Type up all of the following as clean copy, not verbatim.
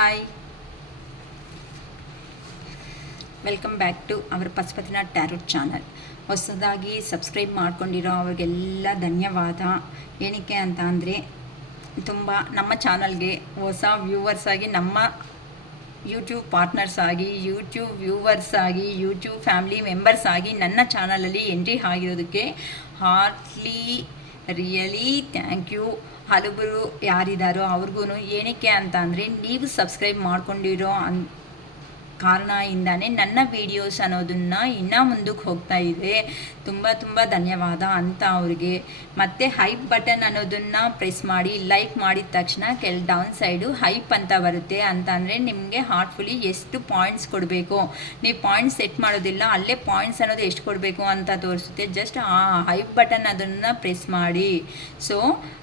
Hi, welcome back to our Pashupatinath tarot channel. ಹೊಸದಾಗಿ subscribe ಮಾಡ್ಕೊಂಡಿರೋ ಅವ್ರಿಗೆಲ್ಲ ಧನ್ಯವಾದ. ಏನಕ್ಕೆ ಅಂತ ಅಂದರೆ, ತುಂಬ ನಮ್ಮ ಚಾನಲ್ಗೆ ಹೊಸ ವ್ಯೂವರ್ಸ್ ಆಗಿ, ನಮ್ಮ ಯೂಟ್ಯೂಬ್ ಪಾರ್ಟ್ನರ್ಸ್ ಆಗಿ, ಯೂಟ್ಯೂಬ್ ವ್ಯೂವರ್ಸ್ ಆಗಿ, ಯೂಟ್ಯೂಬ್ ಫ್ಯಾಮಿಲಿ ಮೆಂಬರ್ಸ್ ಆಗಿ ನನ್ನ ಚಾನಲಲ್ಲಿ ಎಂಟ್ರಿ ಆಗಿರೋದಕ್ಕೆ ಹಾರ್ಟ್ಲಿ ರಿಯಲಿ ಥ್ಯಾಂಕ್ ಯು. ಹಲವರು ಯಾರಿದ್ದಾರೋ ಅವ್ರಿಗೂ ಏನಕ್ಕೆ ಅಂತ ಅಂದರೆ, ನೀವು ಸಬ್ಸ್ಕ್ರೈಬ್ ಮಾಡ್ಕೊಂಡಿರೋ ಕಾರಣದಿಂದಾನೇ ನನ್ನ ವೀಡಿಯೋಸ್ ಅನ್ನೋದನ್ನು ಇನ್ನೂ ಮುಂದಕ್ಕೆ ಹೋಗ್ತಾ ಇದೆ. ತುಂಬ ತುಂಬ ಧನ್ಯವಾದ ಅಂತ ಅವ್ರಿಗೆ. ಮತ್ತು ಹೈಪ್ ಬಟನ್ ಅನ್ನೋದನ್ನು ಪ್ರೆಸ್ ಮಾಡಿ ಲೈಕ್ ಮಾಡಿದ ತಕ್ಷಣ ಡೌನ್ ಸೈಡು ಹೈಪ್ ಅಂತ ಬರುತ್ತೆ. ಅಂತ ಅಂದರೆ ನಿಮಗೆ ಹಾರ್ಟ್ಫುಲಿ ಎಷ್ಟು ಪಾಯಿಂಟ್ಸ್ ಕೊಡಬೇಕು, ನೀವು ಪಾಯಿಂಟ್ಸ್ ಸೆಟ್ ಮಾಡೋದಿಲ್ಲ, ಅಲ್ಲೇ ಪಾಯಿಂಟ್ಸ್ ಅನ್ನೋದು ಎಷ್ಟು ಕೊಡಬೇಕು ಅಂತ ತೋರಿಸುತ್ತೆ. ಜಸ್ಟ್ ಆ ಹೈಪ್ ಬಟನ್ ಅದನ್ನು ಪ್ರೆಸ್ ಮಾಡಿ. ಸೊ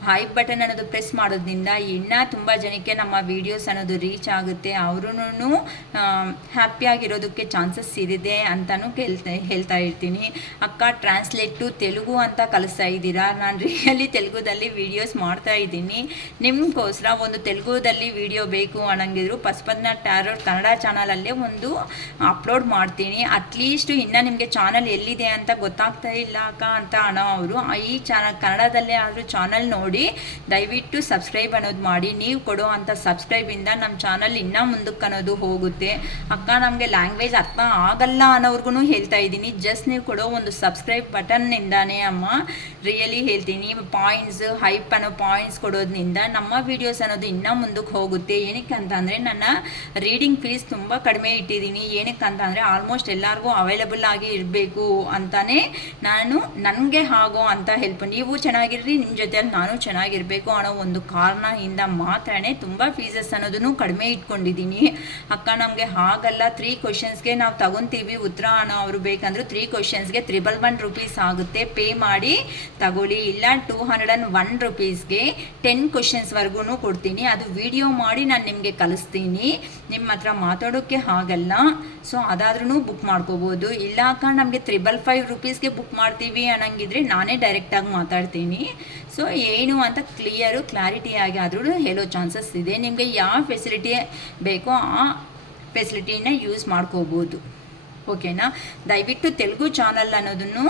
ಹೈಪ್ ಬಟನ್ ಅನ್ನೋದು ಪ್ರೆಸ್ ಮಾಡೋದ್ರಿಂದ ಇನ್ನೂ ತುಂಬ ಜನಕ್ಕೆ ನಮ್ಮ ವೀಡಿಯೋಸ್ ಅನ್ನೋದು ರೀಚ್ ಆಗುತ್ತೆ. ಅವ್ರೂ ಹ್ಯಾಪಿಯಾಗಿರೋದಕ್ಕೆ ಚಾನ್ಸಸ್ ಇದೆ ಅಂತಲೂ ಹೇಳ್ತಾ ಇರ್ತೀನಿ. ಅಕ್ಕ ಟ್ರಾನ್ಸ್ಲೇಟ್ ಟು ತೆಲುಗು ಅಂತ ಕಲಿಸ್ತಾ ಇದ್ದೀರಾ. ನಾನು ರಿಯಲಿ ತೆಲುಗುದಲ್ಲಿ ವೀಡಿಯೋಸ್ ಮಾಡ್ತಾ ಇದ್ದೀನಿ. ನಿಮಗೋಸ್ಕರ ಒಂದು ತೆಲುಗುದಲ್ಲಿ ವೀಡಿಯೋ ಬೇಕು ಅನ್ನಂಗಿದ್ರು ಪಶುಪತಿನಾಥ್ ಟ್ಯಾರೋಟ್ ಕನ್ನಡ ಚಾನಲಲ್ಲೇ ಒಂದು ಅಪ್ಲೋಡ್ ಮಾಡ್ತೀನಿ. ಅಟ್ಲೀಸ್ಟ್ ಇನ್ನೂ ನಿಮಗೆ ಚಾನಲ್ ಎಲ್ಲಿದೆ ಅಂತ ಗೊತ್ತಾಗ್ತಾ ಇಲ್ಲ ಅಕ್ಕ ಅಂತ ಅನ್ನೋ ಅವರು ಈ ಚಾನಲ್ ಕನ್ನಡದಲ್ಲೇ ಆದರೂ ಚಾನಲ್ ನೋಡಿ ದಯವಿಟ್ಟು ಸಬ್ಸ್ಕ್ರೈಬ್ ಅನ್ನೋದು ಮಾಡಿ. ನೀವು ಕೊಡೋ ಅಂಥ ಸಬ್ಸ್ಕ್ರೈಬಿಂದ ನಮ್ಮ ಚಾನಲ್ ಇನ್ನೂ ಮುಂದಕ್ಕೆ ಅನ್ನೋದು ಹೋಗುತ್ತೆ. ಅಕ್ಕ ನಮಗೆ ಲ್ಯಾಂಗ್ವೇಜ್ ಅರ್ಥ ಆಗಲ್ಲ ಅನ್ನೋರ್ಗು ಹೇಳ್ತಾ ಇದ್ದೀನಿ. ಜಸ್ಟ್ ನೀವು ಕೊಡೋ ಒಂದು ಸಬ್ಸ್ಕ್ರೈಬ್ ಬಟನ್ನಿಂದಾನೇ ಅಮ್ಮ, ರಿಯಲಿ ಹೇಳ್ತೀನಿ. ಪಾಯಿಂಟ್ಸ್ ಹೈಪ್ ಅನ್ನೋ ಪಾಯಿಂಟ್ಸ್ ಕೊಡೋದ್ರಿಂದ ನಮ್ಮ ವೀಡಿಯೋಸ್ ಅನ್ನೋದು ಇನ್ನೂ ಮುಂದಕ್ಕೆ ಹೋಗುತ್ತೆ. ಏನಕ್ಕೆ ಅಂತ ಅಂದರೆ, ನನ್ನ ರೀಡಿಂಗ್ ಫೀಸ್ ತುಂಬ ಕಡಿಮೆ ಇಟ್ಟಿದ್ದೀನಿ. ಏನಕ್ಕೆ ಅಂತ ಅಂದರೆ, ಆಲ್ಮೋಸ್ಟ್ ಎಲ್ಲರಿಗೂ ಅವೈಲಬಲ್ ಆಗಿ ಇರಬೇಕು ಅಂತಲೇ ನಾನು ನನಗೆ ಆಗೋ ಅಂತ ಹೆಲ್ಪ್. ನೀವು ಚೆನ್ನಾಗಿರ್ರಿ, ನಿಮ್ಮ ಜೊತೆಯಲ್ಲಿ ನಾನು ಚೆನ್ನಾಗಿರಬೇಕು ಅನ್ನೋ ಒಂದು ಕಾರಣದಿಂದ ಮಾತ್ರನೇ ತುಂಬ ಫೀಸಸ್ ಅನ್ನೋದನ್ನು ಕಡಿಮೆ ಇಟ್ಕೊಂಡಿದ್ದೀನಿ. ಅಕ್ಕ ನಮಗೆ ಹಾಗಲ್ಲ, 3 ಕ್ವಶನ್ಸ್ಗೆ ನಾವು ತಗೊತೀವಿ ಉತ್ತರ ಅನ್ನೋ ಅವರು ಬೇಕಂದ್ರೆ 3 ಕ್ವಶನ್ಸ್ಗೆ 111 ರೂಪೀಸ್ ಆಗುತ್ತೆ, ಪೇ ಮಾಡಿ ತಗೊಳ್ಳಿ. ಇಲ್ಲ 201 ರೂಪೀಸ್ಗೆ 10 ಕ್ವಶನ್ಸ್ವರೆಗೂ ಕೊಡ್ತೀನಿ. ಅದು ವಿಡಿಯೋ ಮಾಡಿ ನಾನು ನಿಮಗೆ ಕಲಿಸ್ತೀನಿ. ನಿಮ್ಮ ಹತ್ರ ಮಾತಾಡೋಕ್ಕೆ ಆಗಲ್ಲ, ಸೊ ಅದಾದ್ರೂ ಬುಕ್ ಮಾಡ್ಕೋಬೋದು. ಇಲ್ಲ ಅಕ್ಕ ನಮಗೆ 555 ರೂಪೀಸ್ಗೆ ಬುಕ್ ಮಾಡ್ತೀವಿ ಅನ್ನಂಗಿದ್ರೆ ನಾನೇ ಡೈರೆಕ್ಟಾಗಿ ಮಾತಾಡ್ತೀನಿ. ಸೊ ಏನು ಅಂತ ಕ್ಲಾರಿಟಿಯಾಗಿ ಆದ್ರೂ ಹೇಳೋ ಚಾನ್ಸಸ್ ಇದೆ. ನಿಮಗೆ ಯಾವ ಫೆಸಿಲಿಟಿ ಬೇಕೋ ಆ ಫೆಸಿಲಿಟಿನ ಯೂಸ್ ಮಾಡ್ಕೋಬೋದು. ಓಕೆನಾ? ದಯವಿಟ್ಟು ತೆಲುಗು ಚಾನಲ್ ಅನ್ನೋದನ್ನು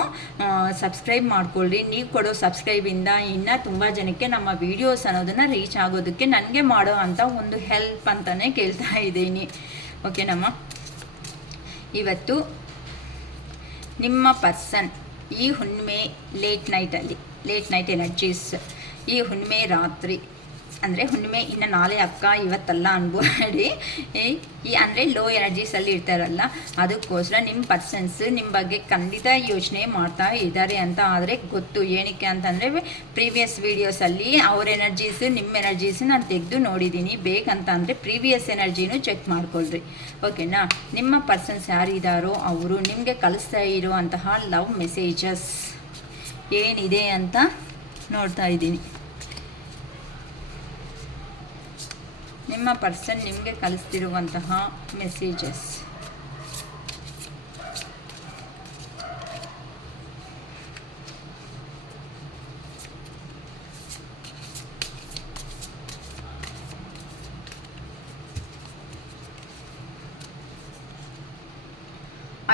ಸಬ್ಸ್ಕ್ರೈಬ್ ಮಾಡ್ಕೊಳ್ಳಿ. ನೀವು ಕೊಡೋ ಸಬ್ಸ್ಕ್ರೈಬಿಂದ ಇನ್ನೂ ತುಂಬ ಜನಕ್ಕೆ ನಮ್ಮ ವೀಡಿಯೋಸ್ ಅನ್ನೋದನ್ನು ರೀಚ್ ಆಗೋದಕ್ಕೆ ನನಗೆ ಮಾಡೋ ಅಂಥ ಒಂದು ಹೆಲ್ಪ್ ಅಂತಲೇ ಕೇಳ್ತಾ ಇದ್ದೀನಿ. ಓಕೆನಮ್ಮ? ಇವತ್ತು ನಿಮ್ಮ ಪರ್ಸನ್ ಈ ಹುಣ್ಣಿಮೆ ಲೇಟ್ ನೈಟ್ ಎನರ್ಜೀಸ್, ಈ ಹುಣ್ಣಿಮೆ ರಾತ್ರಿ ಅಂದರೆ ಹುಣ್ಣಿಮೆ ಇನ್ನು ನಾಳೆ ಅಕ್ಕ ಇವತ್ತಲ್ಲ ಅನ್ಬೇಡಿ. ಈ ಅಂದರೆ ಲೋ ಎನರ್ಜೀಸಲ್ಲಿ ಇರ್ತಾರಲ್ಲ, ಅದಕ್ಕೋಸ್ಕರ ನಿಮ್ಮ ಪರ್ಸನ್ಸ್ ನಿಮ್ಮ ಬಗ್ಗೆ ಖಂಡಿತ ಯೋಚನೆ ಮಾಡ್ತಾ ಇದ್ದಾರೆ ಅಂತ ಆದರೆ ಗೊತ್ತು. ಏನಕ್ಕೆ ಅಂತಂದರೆ, ಪ್ರೀವಿಯಸ್ ವೀಡಿಯೋಸಲ್ಲಿ ಅವ್ರ ಎನರ್ಜೀಸು ನಿಮ್ಮ ಎನರ್ಜೀಸು ನಾನು ತೆಗೆದು ನೋಡಿದ್ದೀನಿ. ಬೇಕಂತ ಅಂದರೆ ಪ್ರೀವಿಯಸ್ ಎನರ್ಜಿನೂ ಚೆಕ್ ಮಾಡ್ಕೊಳ್ರಿ. ಓಕೆನಾ? ನಿಮ್ಮ ಪರ್ಸನ್ಸ್ ಯಾರಿದ್ದಾರೋ ಅವರು ನಿಮಗೆ ಕಳಿಸ್ತಾ ಇರುವಂತಹ ಲವ್ ಮೆಸೇಜಸ್ ಏನಿದೆ ಅಂತ ನೋಡ್ತಾ ಇದ್ದೀನಿ. ನಿಮ್ಮ ಪರ್ಸನ್ ನಿಮಗೆ ಕಳಿಸ್ತಿರುವಂತಹ messages.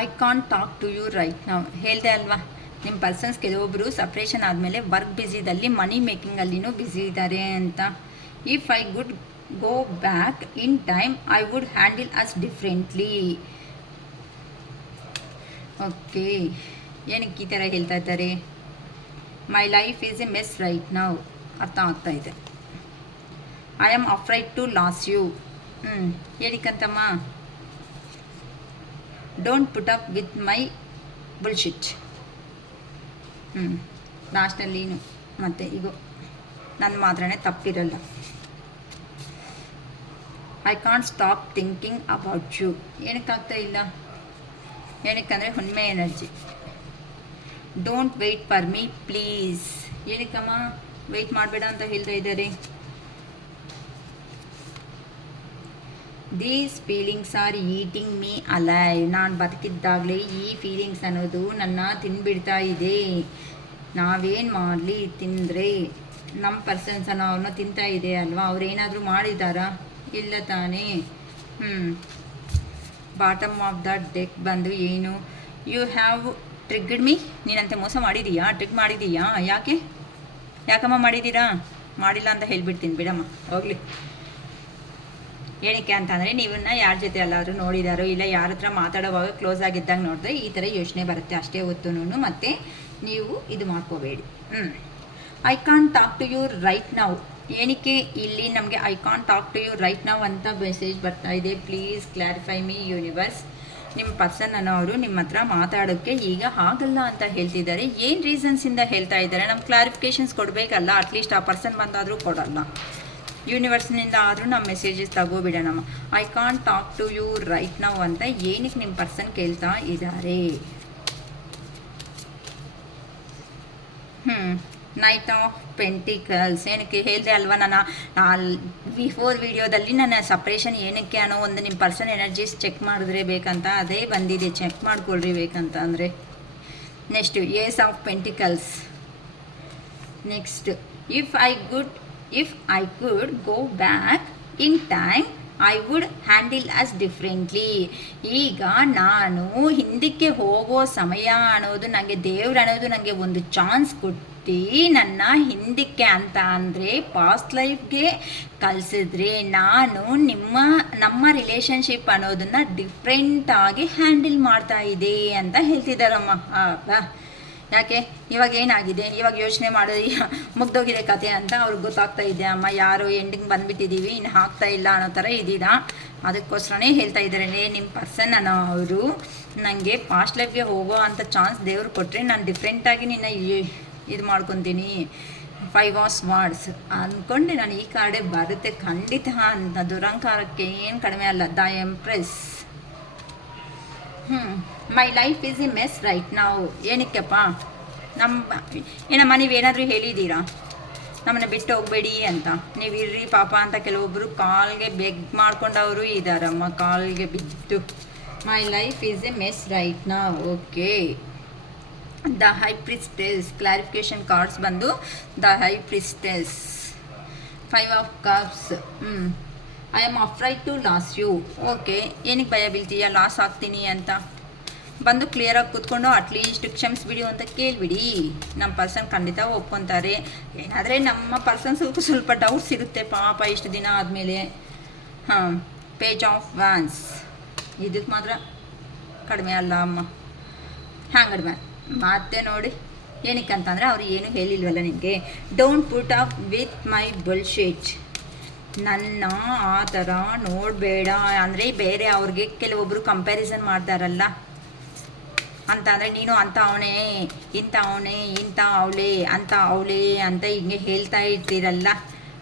I can't talk to you right now. ಹೇಳಿದೆ ಅಲ್ವಾ, ನಿಮ್ಮ ಪರ್ಸನ್ಸ್ ಕೆಲವೊಬ್ಬರು ಸಪ್ರೇಷನ್ ಆದಮೇಲೆ ವರ್ಕ್ ಬ್ಯುಸಿದಲ್ಲಿ, ಮನಿ ಮೇಕಿಂಗಲ್ಲಿನೂ ಬ್ಯುಸಿ ಇದ್ದಾರೆ ಅಂತ. If I could go back in time I would handle us differently. Okay, ಏನಕ್ಕೆ ಈ ಥರ ಹೇಳ್ತಾ ಇದ್ದಾರೆ? My life is a mess right ನಾವು. ಅರ್ಥ ಆಗ್ತಾ ಇದೆ. I am afraid to lose you. ಏನಕ್ಕಂತಮ್ಮ? Don't put up with my bullshit. ಲಾಸ್ಟಲ್ಲಿನು ಮತ್ತು ಈಗ ನನ್ನ ಮಾತ್ರನೇ ತಪ್ಪಿರಲ್ಲ. I can't stop thinking about you. ಏನಕ್ಕಾಗ್ತಾ ಇಲ್ಲ? ಏನಕ್ಕಂದರೆ ಹುಣ್ಣಿಮೆ energy. Don't wait for me please. ಏನಕ್ಕಮ್ಮ ವೆಯ್ಟ್ ಮಾಡಬೇಡ ಅಂತ ಹೇಳ್ತಾ ಇದ್ದಾರೆ? These feelings are eating me alive. ನಾನು ಬದುಕಿದ್ದಾಗಲೇ ಈ ಫೀಲಿಂಗ್ಸ್ ಅನ್ನೋದು ನನ್ನ ತಿಂದುಬಿಡ್ತಾ ಇದೆ. ನಾವೇನು ಮಾಡಲಿ, ತಿಂದರೆ ನಮ್ಮ ಪರ್ಸನ್ಸ್ ಅನ್ನೋ ಅವ್ರನ್ನ ತಿಂತಾ ಇದೆ ಅಲ್ವಾ? ಅವ್ರೇನಾದರೂ ಮಾಡಿದ್ದಾರಾ? ಇಲ್ಲ ತಾನೇ. ಬಾಟಮ್ ಆಫ್ ದ ಡೆಕ್ ಬಂದು ಏನು, ಯು ಹ್ಯಾವ್ ಟ್ರಿಗ್ಗಡ್ ಮೀ. ನೀನಂತೆ ಮೋಸ ಮಾಡಿದೀಯಾ, ಟ್ರಿಗ್ ಮಾಡಿದೀಯಾ? ಯಾಕಮ್ಮ ಮಾಡಿದ್ದೀರಾ? ಮಾಡಿಲ್ಲ ಅಂತ ಹೇಳ್ಬಿಡ್ತೀನಿ ಬಿಡಮ್ಮ, ಹೋಗ್ಲಿ. ಏನಕ್ಕೆ ಅಂತಂದರೆ, ನೀವನ್ನ ಯಾರ ಜೊತೆ ಎಲ್ಲಾದರೂ ನೋಡಿದಾರೋ ಇಲ್ಲ ಯಾರ ಹತ್ರ ಮಾತಾಡೋವಾಗ ಕ್ಲೋಸ್ ಆಗಿದ್ದಾಗ ನೋಡಿದ್ರೆ ಈ ಥರ ಯೋಚನೆ ಬರುತ್ತೆ ಅಷ್ಟೇ ಹೊತ್ತುನು. ಮತ್ತು ನೀವು ಇದು ಮಾಡ್ಕೋಬೇಡಿ. I can't talk to you right now. ಏನಕ್ಕೆ ಇಲ್ಲಿ ನಮಗೆ I can't talk to you right now ಅಂತ ಮೆಸೇಜ್ ಬರ್ತಾ ಇದೆ. Please clarify me universe. ನಿಮ್ಮ ಪರ್ಸನ್ ಅನ್ನೋರು ನಿಮ್ಮ ಹತ್ರ ಮಾತಾಡೋಕ್ಕೆ ಈಗ ಆಗಲ್ಲ ಅಂತ ಹೇಳ್ತಿದ್ದಾರೆ. ಏನು ರೀಸನ್ಸಿಂದ ಹೇಳ್ತಾ ಇದ್ದಾರೆ? ನಮ್ಮ ಕ್ಲಾರಿಫಿಕೇಷನ್ಸ್ ಕೊಡಬೇಕಲ್ಲ, ಅಟ್ಲೀಸ್ಟ್ ಆ ಪರ್ಸನ್ ಬಂದಾದರೂ ಕೊಡಲ್ಲ. ಯೂನಿವರ್ಸ್ನಿಂದ ಆದರೂ ನಮ್ಮ ಮೆಸೇಜಸ್ ತಗೋಬಿಡೋಣಮ್ಮ. I can't talk to you right now ಅಂತ ಏನಕ್ಕೆ ನಿಮ್ಮ ಪರ್ಸನ್ ಕೇಳ್ತಾ ಇದ್ದಾರೆ? Knight of pentacles. ಏನಕ್ಕೆ ಹೇಳಿದೆ ಅಲ್ವಾ, ನಾನು ಬಿಫೋರ್ ವಿಡಿಯೋದಲ್ಲಿ ನನ್ನ ಸಪ್ರೇಷನ್ ಏನಕ್ಕೆ ಅನ್ನೋ ಒಂದು ನಿಮ್ಮ ಪರ್ಸನ್ ಎನರ್ಜೀಸ್ ಚೆಕ್ ಮಾಡಿದ್ರೆ ಬೇಕಂತ ಅದೇ ಬಂದಿದೆ. ಚೆಕ್ ಮಾಡ್ಕೊಳ್ರಿ ಬೇಕಂತ ಅಂದರೆ. Next ace of pentacles. Next if I could go back in time I would handle us differently. ಈಗ ನಾನು ಹಿಂದಕ್ಕೆ ಹೋಗೋ ಸಮಯ ಅನ್ನೋದು ನನಗೆ ದೇವ್ರು ಅನ್ನೋದು ನನಗೆ ಒಂದು ಚಾನ್ಸ್ ಕೊಟ್ಟು ನನ್ನ ಹಿಂದಕ್ಕೆ ಅಂತ ಅಂದರೆ ಪಾಸ್ಟ್ ಲೈಫ್ಗೆ ಕಲಿಸಿದ್ರೆ ನಾನು ನಮ್ಮ ರಿಲೇಷನ್ಶಿಪ್ ಅನ್ನೋದನ್ನು ಡಿಫ್ರೆಂಟಾಗಿ ಹ್ಯಾಂಡಲ್ ಮಾಡ್ತಾ ಇದೆ ಅಂತ ಹೇಳ್ತಿದ್ದಾರಮ್ಮ. ಯಾಕೆ ಇವಾಗ ಏನಾಗಿದೆ, ಇವಾಗ ಯೋಚನೆ ಮಾಡೋದು ಮುಗ್ದೋಗಿದೆ ಕತೆ ಅಂತ ಅವ್ರಿಗೆ ಗೊತ್ತಾಗ್ತಾ ಇದೆ. ಅಮ್ಮ ಯಾರು ಎಂಡಿಂಗ್ ಬಂದುಬಿಟ್ಟಿದ್ದೀವಿ, ಇನ್ನು ಆಗ್ತಾ ಇಲ್ಲ ಅನ್ನೋ ಥರ ಇದ್ದೀರಾ. ಅದಕ್ಕೋಸ್ಕರನೇ ಹೇಳ್ತಾ ಇದ್ದಾರೆ, ನಿಮ್ಮ ಪರ್ಸನ್ ಅನ್ನೋ ಅವರು ನನಗೆ ಪಾಸ್ಟ್ ಲೈಫ್ಗೆ ಹೋಗೋ ಅಂಥ ಚಾನ್ಸ್ ದೇವ್ರು ಕೊಟ್ಟರೆ ನಾನು ಡಿಫ್ರೆಂಟಾಗಿ ನಿನ್ನ ಇದು ಮಾಡ್ಕೊತೀನಿ. 5 ಆಫ್ ಸ್ವಾರ್ಡ್ಸ್ ಅಂದ್ಕೊಂಡೆ ನಾನು. ಈ ಕಾರ್ಡೆ ಬರುತ್ತೆ ಖಂಡಿತ ಅಂತ. ದುರಂಕಾರಕ್ಕೆ ಏನು ಕಡಿಮೆ ಅಲ್ಲ. The empress. My life is a mess right ನಾವು. ಏನಕ್ಕಪ್ಪ? ಏನಮ್ಮ ನೀವೇನಾದರೂ ಹೇಳಿದ್ದೀರಾ ನಮ್ಮನ್ನ ಬಿಟ್ಟು ಹೋಗಬೇಡಿ ಅಂತ? ನೀವು ಇರ್ರಿ ಪಾಪ ಅಂತ ಕೆಲವೊಬ್ಬರು ಕಾಲ್ಗೆ ಬೆಗ್ ಮಾಡ್ಕೊಂಡವರು ಇದ್ದಾರಮ್ಮ, ಕಾಲ್ಗೆ ಬಿದ್ದು. My life is a mess right ನಾವು. Okay. The high priestess. Clarification cards ಬಂದು the high priestess. 5 of cups. I am afraid to lose you. Okay. ಏನಕ್ಕೆ ಭಯ ಬೀಳ್ತೀಯಾ ಲಾಸ್ ಆಗ್ತೀನಿ ಅಂತ? ಬಂದು ಕ್ಲಿಯರಾಗಿ ಕೂತ್ಕೊಂಡು ಅಟ್ಲೀಸ್ಟ್ ಕ್ಷಮಿಸ್ಬಿಡಿ ಅಂತ ಕೇಳಿಬಿಡಿ. ನಮ್ಮ ಪರ್ಸನ್ ಖಂಡಿತ ಒಪ್ಕೊತಾರೆ. ಏನಾದರೆ ನಮ್ಮ ಪರ್ಸನ್ ಸ್ವಲ್ಪ ಡೌಟ್ಸ್ ಇರುತ್ತೆ ಪಾಪ ಇಷ್ಟು ದಿನ ಆದಮೇಲೆ. Page of wands. ಇದಕ್ಕೆ ಮಾತ್ರ ಕಡಿಮೆ ಅಲ್ಲ ಅಮ್ಮ. ಹ್ಯಾಂಗಡ್ ಮತ್ತೆ ನೋಡಿ ಏನಕ್ಕೆ ಅಂತಂದರೆ ಅವ್ರು ಏನು ಹೇಳಿಲ್ವಲ್ಲ ನಿಮಗೆ. Don't put up with my bullshit. ನನ್ನ ಆ ಥರ ನೋಡಬೇಡ ಅಂದರೆ ಬೇರೆ ಅವ್ರಿಗೆ ಕೆಲವೊಬ್ಬರು ಕಂಪ್ಯಾರಿಸನ್ ಮಾಡ್ತಾರಲ್ಲ ಅಂತ. ಅಂದರೆ ನೀನು ಅಂತ ಅವನೇ, ಇಂಥ ಅವನೇ, ಇಂಥ ಅವಳೇ, ಅಂತ ಅವಳೇ ಅಂತ ಹಿಂಗೆ ಹೇಳ್ತಾ ಇರ್ತೀರಲ್ಲ.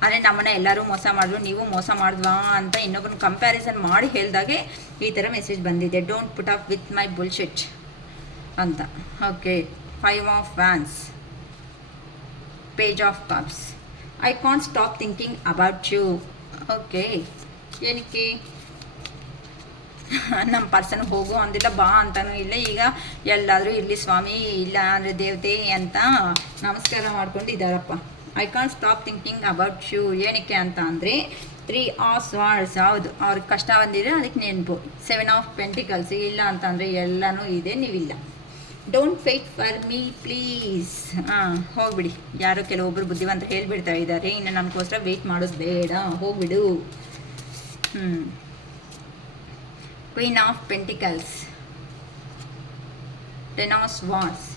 ಅಂದರೆ ನಮ್ಮನ್ನ ಎಲ್ಲರೂ ಮೋಸ ಮಾಡಿದ್ರು, ನೀವು ಮೋಸ ಮಾಡಿದ್ವಾ ಅಂತ ಇನ್ನೊಬ್ಬನ ಕಂಪ್ಯಾರಿಸನ್ ಮಾಡಿ ಹೇಳಿದಾಗೆ ಈ ಥರ ಮೆಸೇಜ್ ಬಂದಿದೆ. Don't put up with my bullshit ಅಂತ. Okay. 5 of wands. Page of cups. I can't stop thinking about you. Okay. ಏನಕ್ಕೆ ನಮ್ಮ ಪರ್ಸನ್ ಹೋಗು ಅಂದಿಲ್ಲ, ಬಾ ಅಂತನೂ ಇಲ್ಲ. ಈಗ ಎಲ್ಲಾದರೂ ಇರಲಿ ಸ್ವಾಮಿ, ಇಲ್ಲ ಅಂದರೆ ದೇವತೆ ಅಂತ ನಮಸ್ಕಾರ ಮಾಡ್ಕೊಂಡು ಇದ್ದಾರಪ್ಪ. I can't stop thinking about you. ಏನಕ್ಕೆ ಅಂತ ಅಂದರೆ 3 ಆಫ್ ಸ್ವಾರ್ಡ್ಸ್. ಹೌದು, ಅವ್ರಿಗೆ ಕಷ್ಟ ಬಂದಿದೆ ಅದಕ್ಕೆ ನೆನಪು. 7 ಆಫ್ ಪೆಂಟಿಕಲ್ಸ್. ಇಲ್ಲ ಅಂತಂದರೆ ಎಲ್ಲನೂ ಇದೆ, ನೀವಿಲ್ಲ. Don't wait for me please. ಹೋಗ್ಬಿಡಿ. ಯಾರೋ ಕೆಲವೊಬ್ಬರು ಬುದ್ಧಿವಂತ ಹೇಳಿಬಿಡ್ತಾ ಇದ್ದಾರೆ, ಇನ್ನು ನಮಗೋಸ್ಕರ ವೆಯ್ಟ್ ಮಾಡೋದು ಬೇಡ, ಹೋಗ್ಬಿಡು. Queen of pentacles. 10 of swords.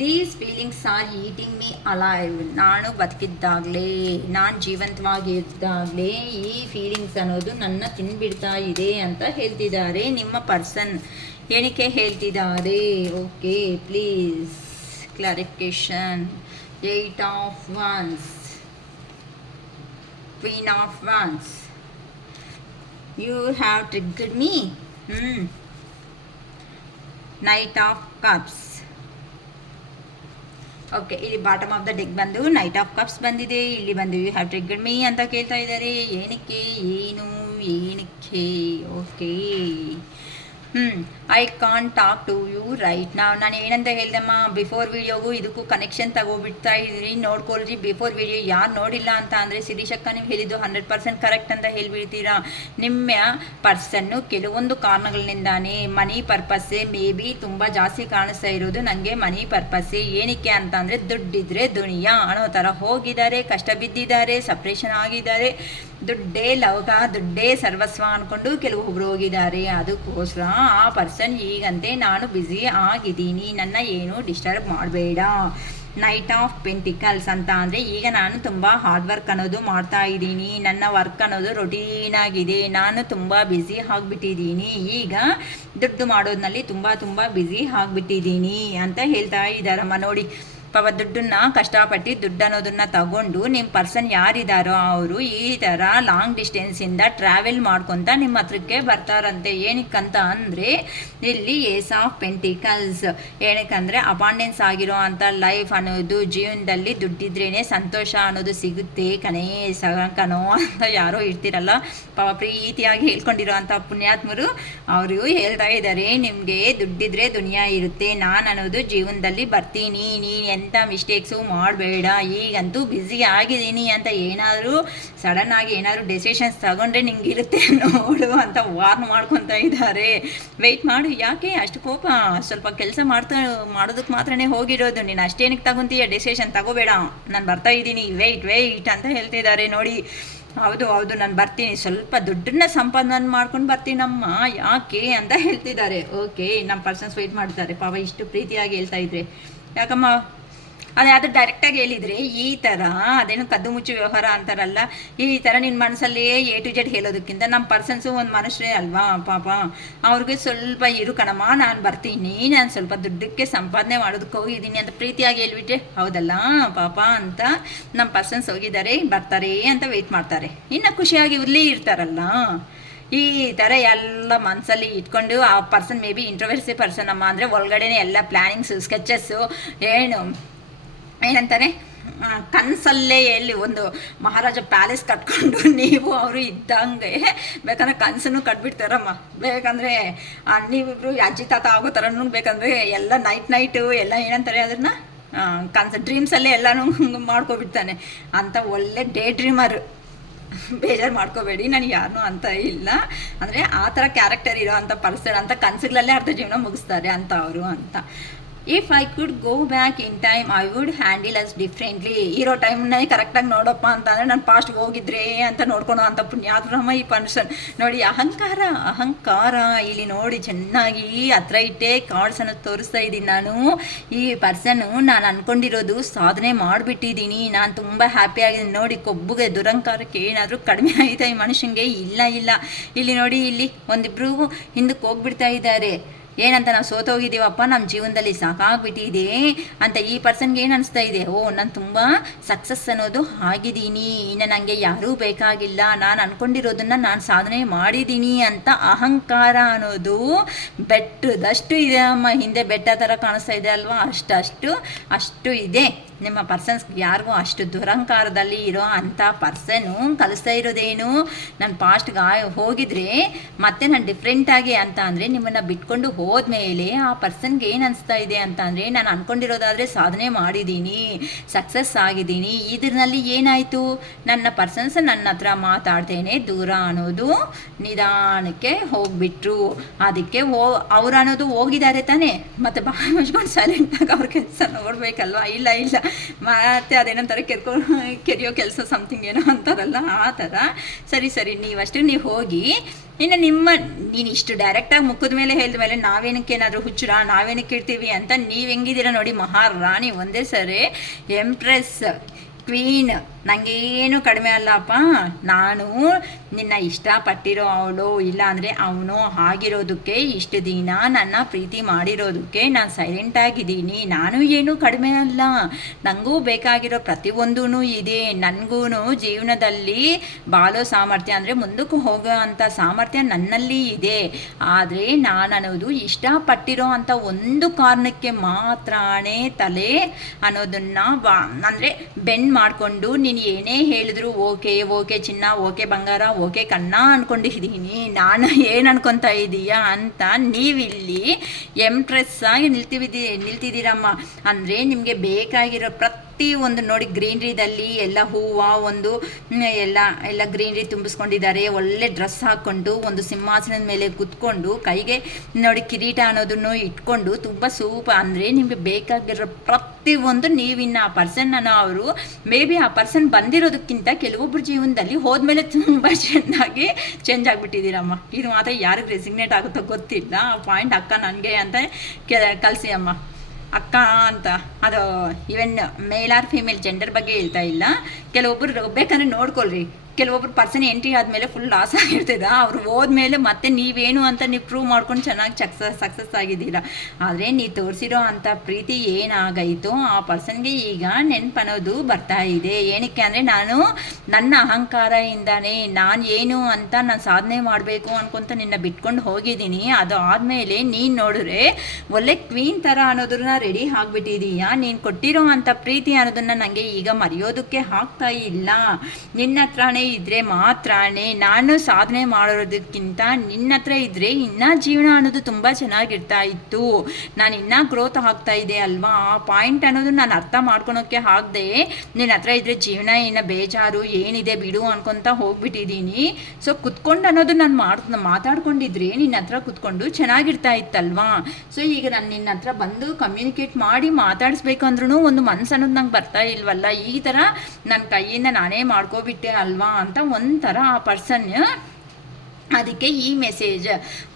These feelings are eating me alive. ನಾನು ಬದುಕಿದ್ದಾಗಲೇ, ನಾನು ಜೀವಂತವಾಗಿದ್ದಾಗಲೇ ಈ ಫೀಲಿಂಗ್ಸ್ ಅನ್ನೋದು ನನ್ನ ತಿನ್ಬಿಡ್ತಾ ಇದೆ ಅಂತ ಹೇಳ್ತಿದ್ದಾರೆ ನಿಮ್ಮ ಪರ್ಸನ್. ಏನಕ್ಕೆ ಹೇಳ್ತಿದ್ದಾರೆ? Okay, please clarification. 8 of wands. Queen of wands. You have triggered me. Knight of cups. Okay, ಇಲ್ಲಿ ಬಾಟಮ್ ಆಫ್ ದ ಡೆಕ್ ಬಂದು ನೈಟ್ ಆಫ್ ಕಪ್ಸ್ ಬಂದಿದೆ. ಇಲ್ಲಿ ಬಂದು ಯು ಹ್ಯಾವ್ ಟ್ರಿಗ್ಗರ್ಡ್ ಮೀ ಅಂತ ಕೇಳ್ತಾ ಇದ್ದಾರೆ. ಏನಕ್ಕೆ, ಏನು, ಏನಕ್ಕೆ? Okay. I can't talk to you right ನಾನು ಏನಂತ ಹೇಳ್ದಮ್ಮ, ಬಿಫೋರ್ ವಿಡಿಯೋಗೂ ಇದಕ್ಕೂ ಕನೆಕ್ಷನ್ ತಗೋಬಿಡ್ತಾ ಇದ್ರಿ, ನೋಡ್ಕೊಳ್ರಿ. ಬಿಫೋರ್ ವಿಡಿಯೋ ಯಾರು ನೋಡಿಲ್ಲ ಅಂತ ಅಂದರೆ ಶಿರೀಷಕ್ಕ ನೀವು ಹೇಳಿದ್ದು 100% ಕರೆಕ್ಟ್ ಅಂತ ಹೇಳ್ಬಿಡ್ತೀರಾ. ನಿಮ್ಮ ಪರ್ಸನ್ನು ಕೆಲವೊಂದು ಕಾರಣಗಳಿಂದಾನೇ ಮನಿ ಪರ್ಪಸ್ಸೇ ಮೇ ಬಿ ತುಂಬ ಜಾಸ್ತಿ ಕಾಣಿಸ್ತಾ ಇರೋದು ನನಗೆ. ಮನಿ ಪರ್ಪಸ್ಸೇ ಏನಕ್ಕೆ ಅಂತ ಅಂದರೆ ದುಡ್ಡಿದ್ರೆ ದುನಿಯಾ ಅನ್ನೋ ಥರ ಹೋಗಿದ್ದಾರೆ, ಕಷ್ಟ ಬಿದ್ದಿದ್ದಾರೆ, ಸಪ್ರೇಷನ್ ಆಗಿದ್ದಾರೆ, ದುಡ್ಡೇ ಲೋಕ, ದುಡ್ಡೇ ಸರ್ವಸ್ವ ಅಂದ್ಕೊಂಡು ಕೆಲವೊಬ್ರು ಹೋಗಿದ್ದಾರೆ. ಅದಕ್ಕೋಸ್ಕರ ಆ ಪರ್ಸನ್ ಈಗಂತೆ ನಾನು ಬ್ಯುಸಿ ಆಗಿದ್ದೀನಿ, ನನ್ನ ಏನು ಡಿಸ್ಟರ್ಬ್ ಮಾಡಬೇಡ. ನೈಟ್ ಆಫ್ ಪೆಂಟಿಕಲ್ಸ್ ಅಂತ ಅಂದರೆ ಈಗ ನಾನು ತುಂಬ ಹಾರ್ಡ್ ವರ್ಕ್ ಅನ್ನೋದು ಮಾಡ್ತಾ ಇದ್ದೀನಿ, ನನ್ನ ವರ್ಕ್ ಅನ್ನೋದು ರೊಟೀನ್ ಆಗಿದೆ, ನಾನು ತುಂಬ ಬ್ಯುಸಿ ಆಗಿಬಿಟ್ಟಿದ್ದೀನಿ, ಈಗ ದುಡ್ಡು ಮಾಡೋದ್ರಲ್ಲಿ ತುಂಬ ಬ್ಯುಸಿ ಆಗಿಬಿಟ್ಟಿದ್ದೀನಿ ಅಂತ ಹೇಳ್ತಾ ಇದ್ದಾರಮ್ಮ. ನೋಡಿ ಪಾಪ ದುಡ್ಡನ್ನ ಕಷ್ಟಪಟ್ಟು ದುಡ್ಡು ಅನ್ನೋದನ್ನ ತಗೊಂಡು ನಿಮ್ಮ ಪರ್ಸನ್ ಯಾರಿದ್ದಾರೋ ಅವರು ಈ ಥರ ಲಾಂಗ್ ಡಿಸ್ಟೆನ್ಸಿಂದ ಟ್ರಾವೆಲ್ ಮಾಡ್ಕೊತ ನಿಮ್ಮ ಹತ್ರಕ್ಕೆ ಬರ್ತಾರಂತೆ. ಏನಕ್ಕಂತ ಅಂದರೆ ಇಲ್ಲಿ ಏಸ್ ಆಫ್ ಪೆಂಟಿಕಲ್ಸ್ ಏನಕ್ಕಂದರೆ ಅಬಾಂಡೆನ್ಸ್ ಆಗಿರೋ ಅಂಥ ಲೈಫ್ ಅನ್ನೋದು ಜೀವನದಲ್ಲಿ ದುಡ್ಡಿದ್ರೇ ಸಂತೋಷ ಅನ್ನೋದು ಸಿಗುತ್ತೆ ಕಣೇ ಕಣೋ ಅಂತ ಯಾರೋ ಇರ್ತಿರಲ್ಲ ಪಾಪ ಪ್ರೀತಿಯಾಗಿ ಹೇಳ್ಕೊಂಡಿರೋ ಅಂಥ ಪುಣ್ಯಾತ್ಮರು ಅವರು ಹೇಳ್ತಾ ಇದ್ದಾರೆ, ನಿಮಗೆ ದುಡ್ಡಿದ್ರೆ ದುನಿಯಾ ಇರುತ್ತೆ, ನಾನು ಅನ್ನೋದು ಜೀವನದಲ್ಲಿ ಬರ್ತೀನಿ, ನೀನು ಎಂಥ ಮಿಸ್ಟೇಕ್ಸು ಮಾಡಬೇಡ, ಈಗಂತೂ ಬ್ಯುಸಿ ಆಗಿದ್ದೀನಿ ಅಂತ ಏನಾದರೂ ಸಡನ್ನಾಗಿ ಏನಾದರೂ ಡೆಸಿಷನ್ಸ್ ತಗೊಂಡ್ರೆ ನಿಂಗೆ ಇರುತ್ತೆ ನೋಡು ಅಂತ ವಾರ್ನ್ ಮಾಡ್ಕೊತಾ ಇದ್ದಾರೆ. ವೆಯ್ಟ್ ಮಾಡು, ಯಾಕೆ ಅಷ್ಟು ಕೋಪ, ಸ್ವಲ್ಪ ಕೆಲಸ ಮಾಡೋದಕ್ಕೆ ಮಾತ್ರನೇ ಹೋಗಿರೋದು, ನೀನು ಅಷ್ಟೇನಕ್ಕೆ ತಗೊತೀಯ, ಡೆಸಿಷನ್ ತಗೋಬೇಡ, ನಾನು ಬರ್ತಾ ಇದ್ದೀನಿ, ವೆಯ್ಟ್ ಅಂತ ಹೇಳ್ತಿದ್ದಾರೆ. ನೋಡಿ ಹೌದು ನಾನು ಬರ್ತೀನಿ, ಸ್ವಲ್ಪ ದುಡ್ಡನ್ನ ಸಂಪಾದನೆ ಮಾಡ್ಕೊಂಡು ಬರ್ತೀನಮ್ಮ, ಯಾಕೆ ಅಂತ ಹೇಳ್ತಿದ್ದಾರೆ. ಓಕೆ, ನಮ್ಮ ಪರ್ಸನ್ಸ್ ವೆಯ್ಟ್ ಮಾಡ್ತಾರೆ ಪಾಪ, ಇಷ್ಟು ಪ್ರೀತಿಯಾಗಿ ಹೇಳ್ತಾ ಇದ್ರೆ. ಯಾಕಮ್ಮ ಅದು ಡೈರೆಕ್ಟಾಗಿ ಹೇಳಿದರೆ ಈ ಥರ ಅದೇನು ಕದ್ದು ಮುಚ್ಚು ವ್ಯವಹಾರ ಅಂತಾರಲ್ಲ, ಈ ಥರ ನಿನ್ನ ಮನಸ್ಸಲ್ಲಿ A to Z ಹೇಳೋದಕ್ಕಿಂತ ನಮ್ಮ ಪರ್ಸನ್ಸು ಒಂದು ಮನುಷ್ಯರೇ ಅಲ್ವಾ ಪಾಪ, ಅವ್ರಿಗೆ ಸ್ವಲ್ಪ ಇರು ಕಣಮ್ಮ, ನಾನು ಬರ್ತೀನಿ, ನಾನು ಸ್ವಲ್ಪ ದುಡ್ಡಕ್ಕೆ ಸಂಪಾದನೆ ಮಾಡೋದಕ್ಕೆ ಹೋಗಿದ್ದೀನಿ ಅಂತ ಪ್ರೀತಿಯಾಗಿ ಹೇಳ್ಬಿಟ್ಟೆ, ಹೌದಲ್ಲ ಪಾಪ ಅಂತ ನಮ್ಮ ಪರ್ಸನ್ಸ್ ಹೋಗಿದ್ದಾರೆ, ಬರ್ತಾರೆ ಅಂತ ವೆಯ್ಟ್ ಮಾಡ್ತಾರೆ, ಇನ್ನು ಖುಷಿಯಾಗಿ ಇಲ್ಲಿ ಇರ್ತಾರಲ್ಲ. ಈ ಥರ ಎಲ್ಲ ಮನಸ್ಸಲ್ಲಿ ಇಟ್ಕೊಂಡು ಆ ಪರ್ಸನ್ ಮೇ ಬಿ ಇಂಟ್ರೋವರ್ಸಿ ಪರ್ಸನ್ ಅಮ್ಮ, ಅಂದರೆ ಒಳಗಡೆನೆ ಎಲ್ಲ ಪ್ಲ್ಯಾನಿಂಗ್ಸು ಸ್ಕೆಚಸ್ಸು ಏನಂತಾರೆ ಕನಸಲ್ಲೇ ಎಲ್ಲಿ ಒಂದು ಮಹಾರಾಜ ಪ್ಯಾಲೇಸ್ ಕಟ್ಕೊಂಡು ನೀವು ಅವರು ಇದ್ದಂಗೆ ಬೇಕಂದ್ರೆ ಕನಸನ್ನು ಕಟ್ಬಿಡ್ತಾರಮ್ಮ. ಬೇಕಂದರೆ ನೀವಿಬ್ರು ಅಜ್ಜಿ ತಾತ ಆಗೋ ಥರನೂ ಬೇಕಂದರೆ ಎಲ್ಲ ನೈಟು ಎಲ್ಲ ಏನಂತಾರೆ ಅದನ್ನು ಡ್ರೀಮ್ಸಲ್ಲೇ ಎಲ್ಲನೂ ಮಾಡ್ಕೊಬಿಡ್ತಾನೆ ಅಂತ ಒಳ್ಳೆ ಡೇ ಡ್ರೀಮರ್. ಬೇಜಾರು ಮಾಡ್ಕೋಬೇಡಿ, ನಾನು ಯಾರನ್ನೂ ಅಂತ ಇಲ್ಲ, ಅಂದರೆ ಆ ಥರ ಕ್ಯಾರೆಕ್ಟರ್ ಇರೋ ಅಂಥ ಪರ್ಸನ್ ಅಂತ ಕನಸುಗಳಲ್ಲೇ ಅರ್ಧ ಜೀವನ ಮುಗಿಸ್ತಾರೆ ಅಂತ ಅವರು ಅಂತ. If I could go back in time I would handle us differently. ಇರೋ ಟೈಮ್ನೇ ಕರೆಕ್ಟಾಗಿ ನೋಡಪ್ಪ ಅಂತಂದರೆ ನಾನು ಪಾಸ್ಟ್ ಹೋಗಿದ್ರೆ ಅಂತ ನೋಡ್ಕೊಳೋ ಅಂಥ ಪುಣ್ಯಾತ್ಮ ಈ ಪರ್ಸನ್. ನೋಡಿ ಅಹಂಕಾರ ಇಲ್ಲಿ ನೋಡಿ ಚೆನ್ನಾಗಿ ಹತ್ರ ಇಟ್ಟೆ ಕಾರ್ಡ್ಸನ್ನು ತೋರಿಸ್ತಾ ಇದ್ದೀನಿ ನಾನು. ಈ ಪರ್ಸನ್ನು ನಾನು ಅಂದ್ಕೊಂಡಿರೋದು ಸಾಧನೆ ಮಾಡಿಬಿಟ್ಟಿದ್ದೀನಿ, ನಾನು ತುಂಬ ಹ್ಯಾಪಿಯಾಗಿದ್ದೀನಿ. ನೋಡಿ ಕೊಬ್ಬುಗೆ ದುರಂಕಾರಕ್ಕೆ ಏನಾದರೂ ಕಡಿಮೆ ಆಯಿತಾ ಈ ಮನುಷ್ಯನಿಗೆ? ಇಲ್ಲ ಇಲ್ಲಿ ನೋಡಿ, ಇಲ್ಲಿ ಒಂದಿಬ್ಬರು ಹಿಂದಕ್ಕೆ ಹೋಗ್ಬಿಡ್ತಾ ಇದ್ದಾರೆ. ಏನಂತ ನಾವು ಸೋತೋಗಿದ್ದೀವಪ್ಪ, ನಮ್ಮ ಜೀವನದಲ್ಲಿ ಸಾಕಾಗ್ಬಿಟ್ಟಿದೆ ಅಂತ ಈ ಪರ್ಸನ್ಗೆ ಏನು ಅನಿಸ್ತಾ ಇದೆ, ನಾನು ತುಂಬ ಸಕ್ಸಸ್ ಅನ್ನೋದು ಆಗಿದ್ದೀನಿ, ಇನ್ನು ನನಗೆ ಯಾರೂ ಬೇಕಾಗಿಲ್ಲ, ನಾನು ಅಂದ್ಕೊಂಡಿರೋದನ್ನು ನಾನು ಸಾಧನೆ ಮಾಡಿದ್ದೀನಿ ಅಂತ ಅಹಂಕಾರ ಅನ್ನೋದು ಬೆಟ್ಟದಷ್ಟು ಇದೆ ಅಮ್ಮ. ಹಿಂದೆ ಬೆಟ್ಟ ಥರ ಕಾಣಿಸ್ತಾ ಇದೆ ಅಲ್ವಾ, ಅಷ್ಟು ಇದೆ ನಿಮ್ಮ ಪರ್ಸನ್ಸ್. ಯಾರಿಗೂ ಅಷ್ಟು ದುರಂಕಾರದಲ್ಲಿ ಇರೋ ಅಂಥ ಪರ್ಸನು ಕಲಿಸ್ತಾ ಇರೋದೇನು, ನಾನು ಪಾಸ್ಟ್ಗೆ ಹೋಗಿದ್ರೆ ಮತ್ತೆ ನಾನು ಡಿಫ್ರೆಂಟಾಗಿ ಅಂತ ಅಂದರೆ ನಿಮ್ಮನ್ನು ಬಿಟ್ಕೊಂಡು ಹೋದ್ಮೇಲೆ ಆ ಪರ್ಸನ್ಗೆ ಏನು ಅನಿಸ್ತಾ ಇದೆ ಅಂತ ಅಂದರೆ, ನಾನು ಅಂದ್ಕೊಂಡಿರೋದಾದರೆ ಸಾಧನೆ ಮಾಡಿದ್ದೀನಿ, ಸಕ್ಸಸ್ ಆಗಿದ್ದೀನಿ, ಇದರಲ್ಲಿ ಏನಾಯಿತು, ನನ್ನ ಪರ್ಸನ್ಸ್ ನನ್ನ ಹತ್ರ ಮಾತಾಡ್ತೇನೆ ದೂರ ಅನ್ನೋದು ನಿಧಾನಕ್ಕೆ ಹೋಗ್ಬಿಟ್ರು. ಅದಕ್ಕೆ ಅವ್ರು ಅನ್ನೋದು ಹೋಗಿದ್ದಾರೆ ತಾನೇ, ಮತ್ತು ಬಾಯಿ ಮುಚ್ಕೊಂಡು ಸೈಲೆಂಟಾಗಿ ಅವ್ರ ಕೆಲಸ ನೋಡಬೇಕಲ್ವ. ಇಲ್ಲ ಮತ್ತೆ ಅದೇನಂತಾರೆ ಕೆರೆಯೋ ಕೆಲಸ ಸಮಥಿಂಗ್ ಏನೋ ಅಂತಾರಲ್ಲ ಆ ಥರ. ಸರಿ ನೀವು ಹೋಗಿ, ಇನ್ನು ನೀನು ಇಷ್ಟು ಡೈರೆಕ್ಟಾಗಿ ಮುಖದ ಮೇಲೆ ಹೇಳಿದ ಮೇಲೆ ನಾವೇನಕ್ಕೆ ಏನಾದರೂ ಹುಚ್ಚರ, ನಾವೇನಕ್ಕೆ ಇರ್ತೀವಿ ಅಂತ ನೀವು ಹೆಂಗಿದ್ದೀರ ನೋಡಿ, ಮಹಾರಾಣಿ ಒಂದೇ ಸರಿ ಎಂಪ್ರೆಸ್ ಕ್ವೀನ್, ನನಗೇನು ಕಡಿಮೆ ಅಲ್ಲಪ್ಪ, ನಾನು ನಿನ್ನ ಇಷ್ಟಪಟ್ಟಿರೋ ಅವಳು ಇಲ್ಲ ಅಂದರೆ ಅವನು ಆಗಿರೋದಕ್ಕೆ ಇಷ್ಟು ದಿನ ನನ್ನ ಪ್ರೀತಿ ಮಾಡಿರೋದಕ್ಕೆ ನಾನು ಸೈಲೆಂಟಾಗಿದ್ದೀನಿ, ನಾನು ಏನೂ ಕಡಿಮೆ ಅಲ್ಲ, ನನಗೂ ಬೇಕಾಗಿರೋ ಪ್ರತಿಯೊಂದೂ ಇದೆ, ನನಗೂ ಜೀವನದಲ್ಲಿ ಬಾಳೋ ಸಾಮರ್ಥ್ಯ ಅಂದರೆ ಮುಂದಕ್ಕೆ ಹೋಗೋ ಅಂಥ ಸಾಮರ್ಥ್ಯ ನನ್ನಲ್ಲಿ ಇದೆ. ಆದರೆ ನಾನು ಅನ್ನೋದು ಇಷ್ಟಪಟ್ಟಿರೋ ಅಂಥ ಒಂದು ಕಾರಣಕ್ಕೆ ಮಾತ್ರನೇ ತಲೆ ಅನ್ನೋದನ್ನು ಅಂದರೆ ಬೆಂಡ್ ಮಾಡಿಕೊಂಡು ನೀನು ಏನೇ ಹೇಳಿದ್ರು ಓಕೆ ಓಕೆ ಚಿನ್ನ, ಓಕೆ ಬಂಗಾರ, ಓಕೆ ಕಣ್ಣ ಅಂದ್ಕೊಂಡಿದ್ದೀನಿ. ನಾನು ಏನು ಅನ್ಕೊತಾ ಇದ್ದೀಯಾ ಅಂತ ನೀವಿಲ್ಲಿ ಎಂಪ್ರೆಸ್ ಆಗಿ ನಿಲ್ತಿದ್ದೀರಮ್ಮ. ಅಂದರೆ ನಿಮಗೆ ಬೇಕಾಗಿರೋ ಒಂದು ನೋಡಿ ಗ್ರೀನ್ರಿದಲ್ಲಿ ಎಲ್ಲ ಹೂವು ಒಂದು ಎಲ್ಲ ಗ್ರೀನ್ರಿ ತುಂಬಿಸ್ಕೊಂಡಿದ್ದಾರೆ. ಒಳ್ಳೆ ಡ್ರೆಸ್ ಹಾಕ್ಕೊಂಡು ಒಂದು ಸಿಂಹಾಸನದ ಮೇಲೆ ಕುತ್ಕೊಂಡು ಕೈಗೆ ನೋಡಿ ಕಿರೀಟ ಅನ್ನೋದನ್ನು ಇಟ್ಕೊಂಡು ತುಂಬ ಅಂದರೆ ನಿಮಗೆ ಬೇಕಾಗಿರೋ ಪ್ರತಿಯೊಂದು ನೀವಿನ್ನು ಆ ಪರ್ಸನ್ ಅನ್ನೋ ಅವರು ಮೇ ಬಿ ಆ ಪರ್ಸನ್ ಬಂದಿರೋದಕ್ಕಿಂತ ಕೆಲವೊಬ್ಬರು ಜೀವನದಲ್ಲಿ ಹೋದ್ಮೇಲೆ ತುಂಬ ಚೆನ್ನಾಗಿ ಚೇಂಜ್ ಆಗಿಬಿಟ್ಟಿದ್ದೀರಮ್ಮ. ಇದು ಮಾತ್ರ ಯಾರಿಗೆ ರೆಸಿಗ್ನೇಟ್ ಆಗುತ್ತೋ ಗೊತ್ತಿಲ್ಲ. ಆ ಪಾಯಿಂಟ್ ಅಕ್ಕ ನನಗೆ ಅಂತ ಕಲಿಸಿ ಅಮ್ಮ. ಅಕ್ಕ ಅಂತ ಅದು even male or female gender ಬಗ್ಗೆ ಹೇಳ್ತಾ ಇಲ್ಲ. ಕೆಲವೊಬ್ಬರು ಬೇಕಂದ್ರೆ ನೋಡ್ಕೊಳ್ರಿ, ಕೆಲವೊಬ್ರು ಪರ್ಸನ್ ಎಂಟ್ರಿ ಆದಮೇಲೆ ಫುಲ್ ಲಾಸ್ ಆಗಿರ್ತದ. ಅವ್ರು ಹೋದ್ಮೇಲೆ ಮತ್ತೆ ನೀವೇನು ಅಂತ ನೀವು ಪ್ರೂವ್ ಮಾಡ್ಕೊಂಡು ಚೆನ್ನಾಗಿ ಸಕ್ಸಸ್ ಆಗಿದ್ದೀರಾ. ಆದರೆ ನೀವು ತೋರಿಸಿರೋ ಅಂಥ ಪ್ರೀತಿ ಏನಾಗೈತೋ ಆ ಪರ್ಸನ್ಗೆ ಈಗ ನೆನಪನ್ನೋದು ಬರ್ತಾ ಇದೆ. ಏನಕ್ಕೆ ಅಂದರೆ ನಾನು ನನ್ನ ಅಹಂಕಾರದಿಂದಾನೇ ನಾನು ಏನು ಅಂತ ನಾನು ಸಾಧನೆ ಮಾಡಬೇಕು ಅನ್ಕೊಂತ ನಿನ್ನ ಬಿಟ್ಕೊಂಡು ಹೋಗಿದ್ದೀನಿ. ಅದು ಆದಮೇಲೆ ನೀನು ನೋಡಿದ್ರೆ ಒಳ್ಳೆ ಕ್ವೀನ್ ಥರ ಅನ್ನೋದನ್ನ ರೆಡಿ ಆಗಿಬಿಟ್ಟಿದೀಯಾ. ನೀನು ಕೊಟ್ಟಿರೋ ಅಂಥ ಪ್ರೀತಿ ಅನ್ನೋದನ್ನು ನನಗೆ ಈಗ ಮರೆಯೋದಕ್ಕೆ ಆಗ್ತಾ ಇಲ್ಲ. ನಿನ್ನ ಹತ್ರನೇ ಇದ್ರೆ ಮಾತ್ರನೇ ನಾನು ಸಾಧನೆ ಮಾಡೋದಕ್ಕಿಂತ ನಿನ್ನ ಹತ್ರ ಇದ್ರೆ ಇನ್ನೂ ಜೀವನ ಅನ್ನೋದು ತುಂಬ ಚೆನ್ನಾಗಿರ್ತಾ ಇತ್ತು. ನಾನು ಇನ್ನೂ ಗ್ರೋತ್ ಆಗ್ತಾ ಇದೆ ಅಲ್ವಾ. ಆ ಪಾಯಿಂಟ್ ಅನ್ನೋದು ನಾನು ಅರ್ಥ ಮಾಡ್ಕೊಳೋಕ್ಕೆ ಆಗದೆ ನಿನ್ನ ಹತ್ರ ಇದ್ರೆ ಜೀವನ ಇನ್ನು ಬೇಜಾರು ಏನಿದೆ ಬಿಡು ಅನ್ಕೊತ ಹೋಗ್ಬಿಟ್ಟಿದ್ದೀನಿ. ಸೊ ಕುತ್ಕೊಂಡು ಅನ್ನೋದು ನಾನು ಮಾತಾಡ್ಕೊಂಡಿದ್ರೆ ನಿನ್ನ ಹತ್ರ ಕುತ್ಕೊಂಡು ಚೆನ್ನಾಗಿರ್ತಾ ಇತ್ತಲ್ವಾ. ಸೊ ಈಗ ನಾನು ನಿನ್ನ ಹತ್ರ ಬಂದು ಕಮ್ಯುನಿಕೇಟ್ ಮಾಡಿ ಮಾತಾಡಿಸ್ಬೇಕು ಅಂದ್ರೂ ಒಂದು ಮನಸ್ಸು ಅನ್ನೋದು ನಂಗೆ ಬರ್ತಾ ಇಲ್ವಲ್ಲ. ಈ ಥರ ನನ್ನ ಕೈಯಿಂದ ನಾನೇ ಮಾಡ್ಕೊಬಿಟ್ಟೆ ಅಲ್ವಾ ಅಂತ ಒಂಥರ ಆ ಪರ್ಸನ್ ಅದಕ್ಕೆ ಈ ಮೆಸೇಜ್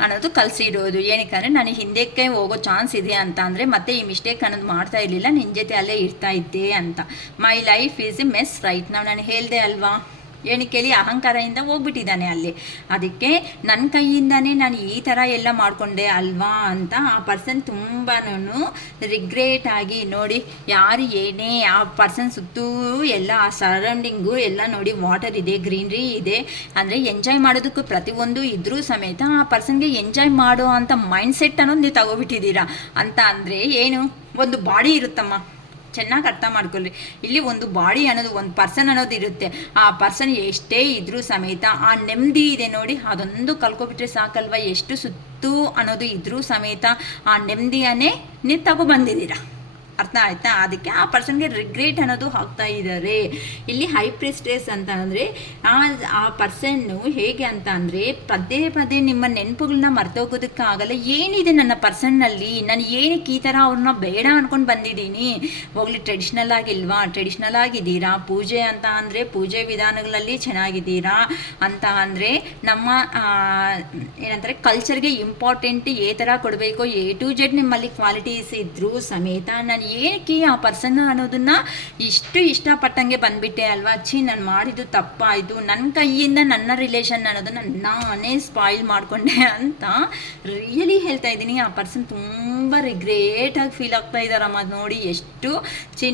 ಅನ್ನೋದು ಕಲಿಸಿರೋದು. ಏನಕ್ಕೆ ನಾನು ಹಿಂದಕ್ಕೆ ಹೋಗೋ ಚಾನ್ಸ್ ಇದೆ ಅಂತ ಅಂದರೆ ಮತ್ತೆ ಈ ಮಿಸ್ಟೇಕ್ ಅನ್ನೋದು ಮಾಡ್ತಾ ಇರಲಿಲ್ಲ, ನಿನ್ನ ಜೊತೆ ಅಲ್ಲೇ ಇರ್ತಾ ಇದ್ದೆ ಅಂತ. My life is a mess right ನಾವು ನಾನು ಹೇಳಿದೆ ಅಲ್ವಾ. ಏನಕ್ಕೆ ಹೇಳಿ ಅಹಂಕಾರದಿಂದ ಹೋಗ್ಬಿಟ್ಟಿದ್ದಾನೆ ಅಲ್ಲಿ. ಅದಕ್ಕೆ ನನ್ನ ಕೈಯಿಂದನೇ ನಾನು ಈ ಥರ ಎಲ್ಲ ಮಾಡಿಕೊಂಡೆ ಅಲ್ವಾ ಅಂತ ಆ ಪರ್ಸನ್ ತುಂಬಾ ರಿಗ್ರೇಟ್ ಆಗಿ ನೋಡಿ ಯಾರು ಏನೇ ಆ ಪರ್ಸನ್ ಸುತ್ತೂ ಎಲ್ಲ ಆ ಸರೌಂಡಿಂಗು ಎಲ್ಲ ನೋಡಿ ವಾಟರ್ ಇದೆ, ಗ್ರೀನ್ರಿ ಇದೆ, ಅಂದರೆ ಎಂಜಾಯ್ ಮಾಡೋದಕ್ಕೂ ಪ್ರತಿಯೊಂದು ಇದ್ರೂ ಸಮೇತ ಆ ಪರ್ಸನ್ಗೆ ಎಂಜಾಯ್ ಮಾಡೋ ಅಂಥ ಮೈಂಡ್ ಸೆಟ್ ಅನ್ನೋದು ನೀವು ತಗೋಬಿಟ್ಟಿದ್ದೀರಾ ಅಂತ. ಅಂದರೆ ಏನು ಒಂದು ಬಾಡಿ ಇರುತ್ತಮ್ಮ, ಚೆನ್ನಾಗಿ ಅರ್ಥ ಮಾಡ್ಕೊಳ್ರಿ. ಇಲ್ಲಿ ಒಂದು ಬಾಡಿ ಅನ್ನೋದು ಒಂದು ಪರ್ಸನ್ ಅನ್ನೋದು ಇರುತ್ತೆ. ಆ ಪರ್ಸನ್ ಎಷ್ಟೇ ಇದ್ರೂ ಸಮೇತ ಆ ನೆಮ್ಮದಿ ಇದೆ ನೋಡಿ, ಅದೊಂದು ಕಲ್ಕೊಬಿಟ್ರೆ ಸಾಕಲ್ವ. ಎಷ್ಟು ಸುತ್ತು ಅನ್ನೋದು ಇದ್ರೂ ಸಮೇತ ಆ ನೆಮ್ಮದಿಯನ್ನೇ ನೀವು ತಗೊಬಂದಿದ್ದೀರಾ. ಅರ್ಥ ಆಯ್ತಾ? ಅದಕ್ಕೆ ಆ ಪರ್ಸನ್ಗೆ ರಿಗ್ರೇಟ್ ಅನ್ನೋದು ಆಗ್ತಾ ಇದ್ದಾರೆ. ಇಲ್ಲಿ ಹೈ ಪ್ರೆಸ್ಟೇಜ್ ಅಂತ ಅಂದರೆ ಆ ಪರ್ಸನ್ನು ಹೇಗೆ ಅಂತ ಅಂದರೆ ಪದೇ ಪದೇ ನಿಮ್ಮ ನೆನಪುಗಳನ್ನ ಮರ್ತೋಗೋದಕ್ಕಾಗಲ್ಲ. ಏನಿದೆ ನನ್ನ ಪರ್ಸನ್ನಲ್ಲಿ, ನಾನು ಏನಕ್ಕೆ ಈ ಥರ ಅವ್ರನ್ನ ಬೇಡ ಅಂದ್ಕೊಂಡು ಬಂದಿದ್ದೀನಿ. ಹೋಗ್ಲಿ ಟ್ರೆಡಿಷ್ನಲ್ ಆಗಿಲ್ವಾ, ಟ್ರೆಡಿಷ್ನಲ್ ಆಗಿದ್ದೀರಾ. ಪೂಜೆ ಅಂತ ಅಂದರೆ ಪೂಜೆ ವಿಧಾನಗಳಲ್ಲಿ ಚೆನ್ನಾಗಿದ್ದೀರಾ ಅಂತ ಅಂದರೆ ನಮ್ಮ ಏನಂತಾರೆ ಕಲ್ಚರ್ಗೆ ಇಂಪಾರ್ಟೆಂಟ್ ಏ ಥರ ಕೊಡಬೇಕು A to Z ನಿಮ್ಮಲ್ಲಿ ಕ್ವಾಲಿಟೀಸ್ ಇದ್ದರೂ ಸಮೇತ ನಾನು ಏನಕ್ಕೆ ಆ ಪರ್ಸನ್ ಅನ್ನೋದನ್ನ ಇಷ್ಟು ಇಷ್ಟಪಟ್ಟಂಗೆ ಬಂದ್ಬಿಟ್ಟೆ ಅಲ್ವಾ. ನಾನು ಮಾಡಿದ್ದು ತಪ್ಪಾಯಿತು, ನನ್ನ ಕೈಯಿಂದ ನನ್ನ ರಿಲೇಷನ್ ಅನ್ನೋದನ್ನ ನಾನೇ ಸ್ಪಾಯಿಲ್ ಮಾಡಿಕೊಂಡೆ ಅಂತ ರಿಯಲಿ ಹೇಳ್ತಾ ಇದ್ದೀನಿ. ಆ ಪರ್ಸನ್ ತುಂಬ ರಿಗ್ರೇಟಾಗಿ ಫೀಲ್ ಆಗ್ತಾ ಇದ್ದಾರಮ್ಮ. ನೋಡಿ ಎಷ್ಟು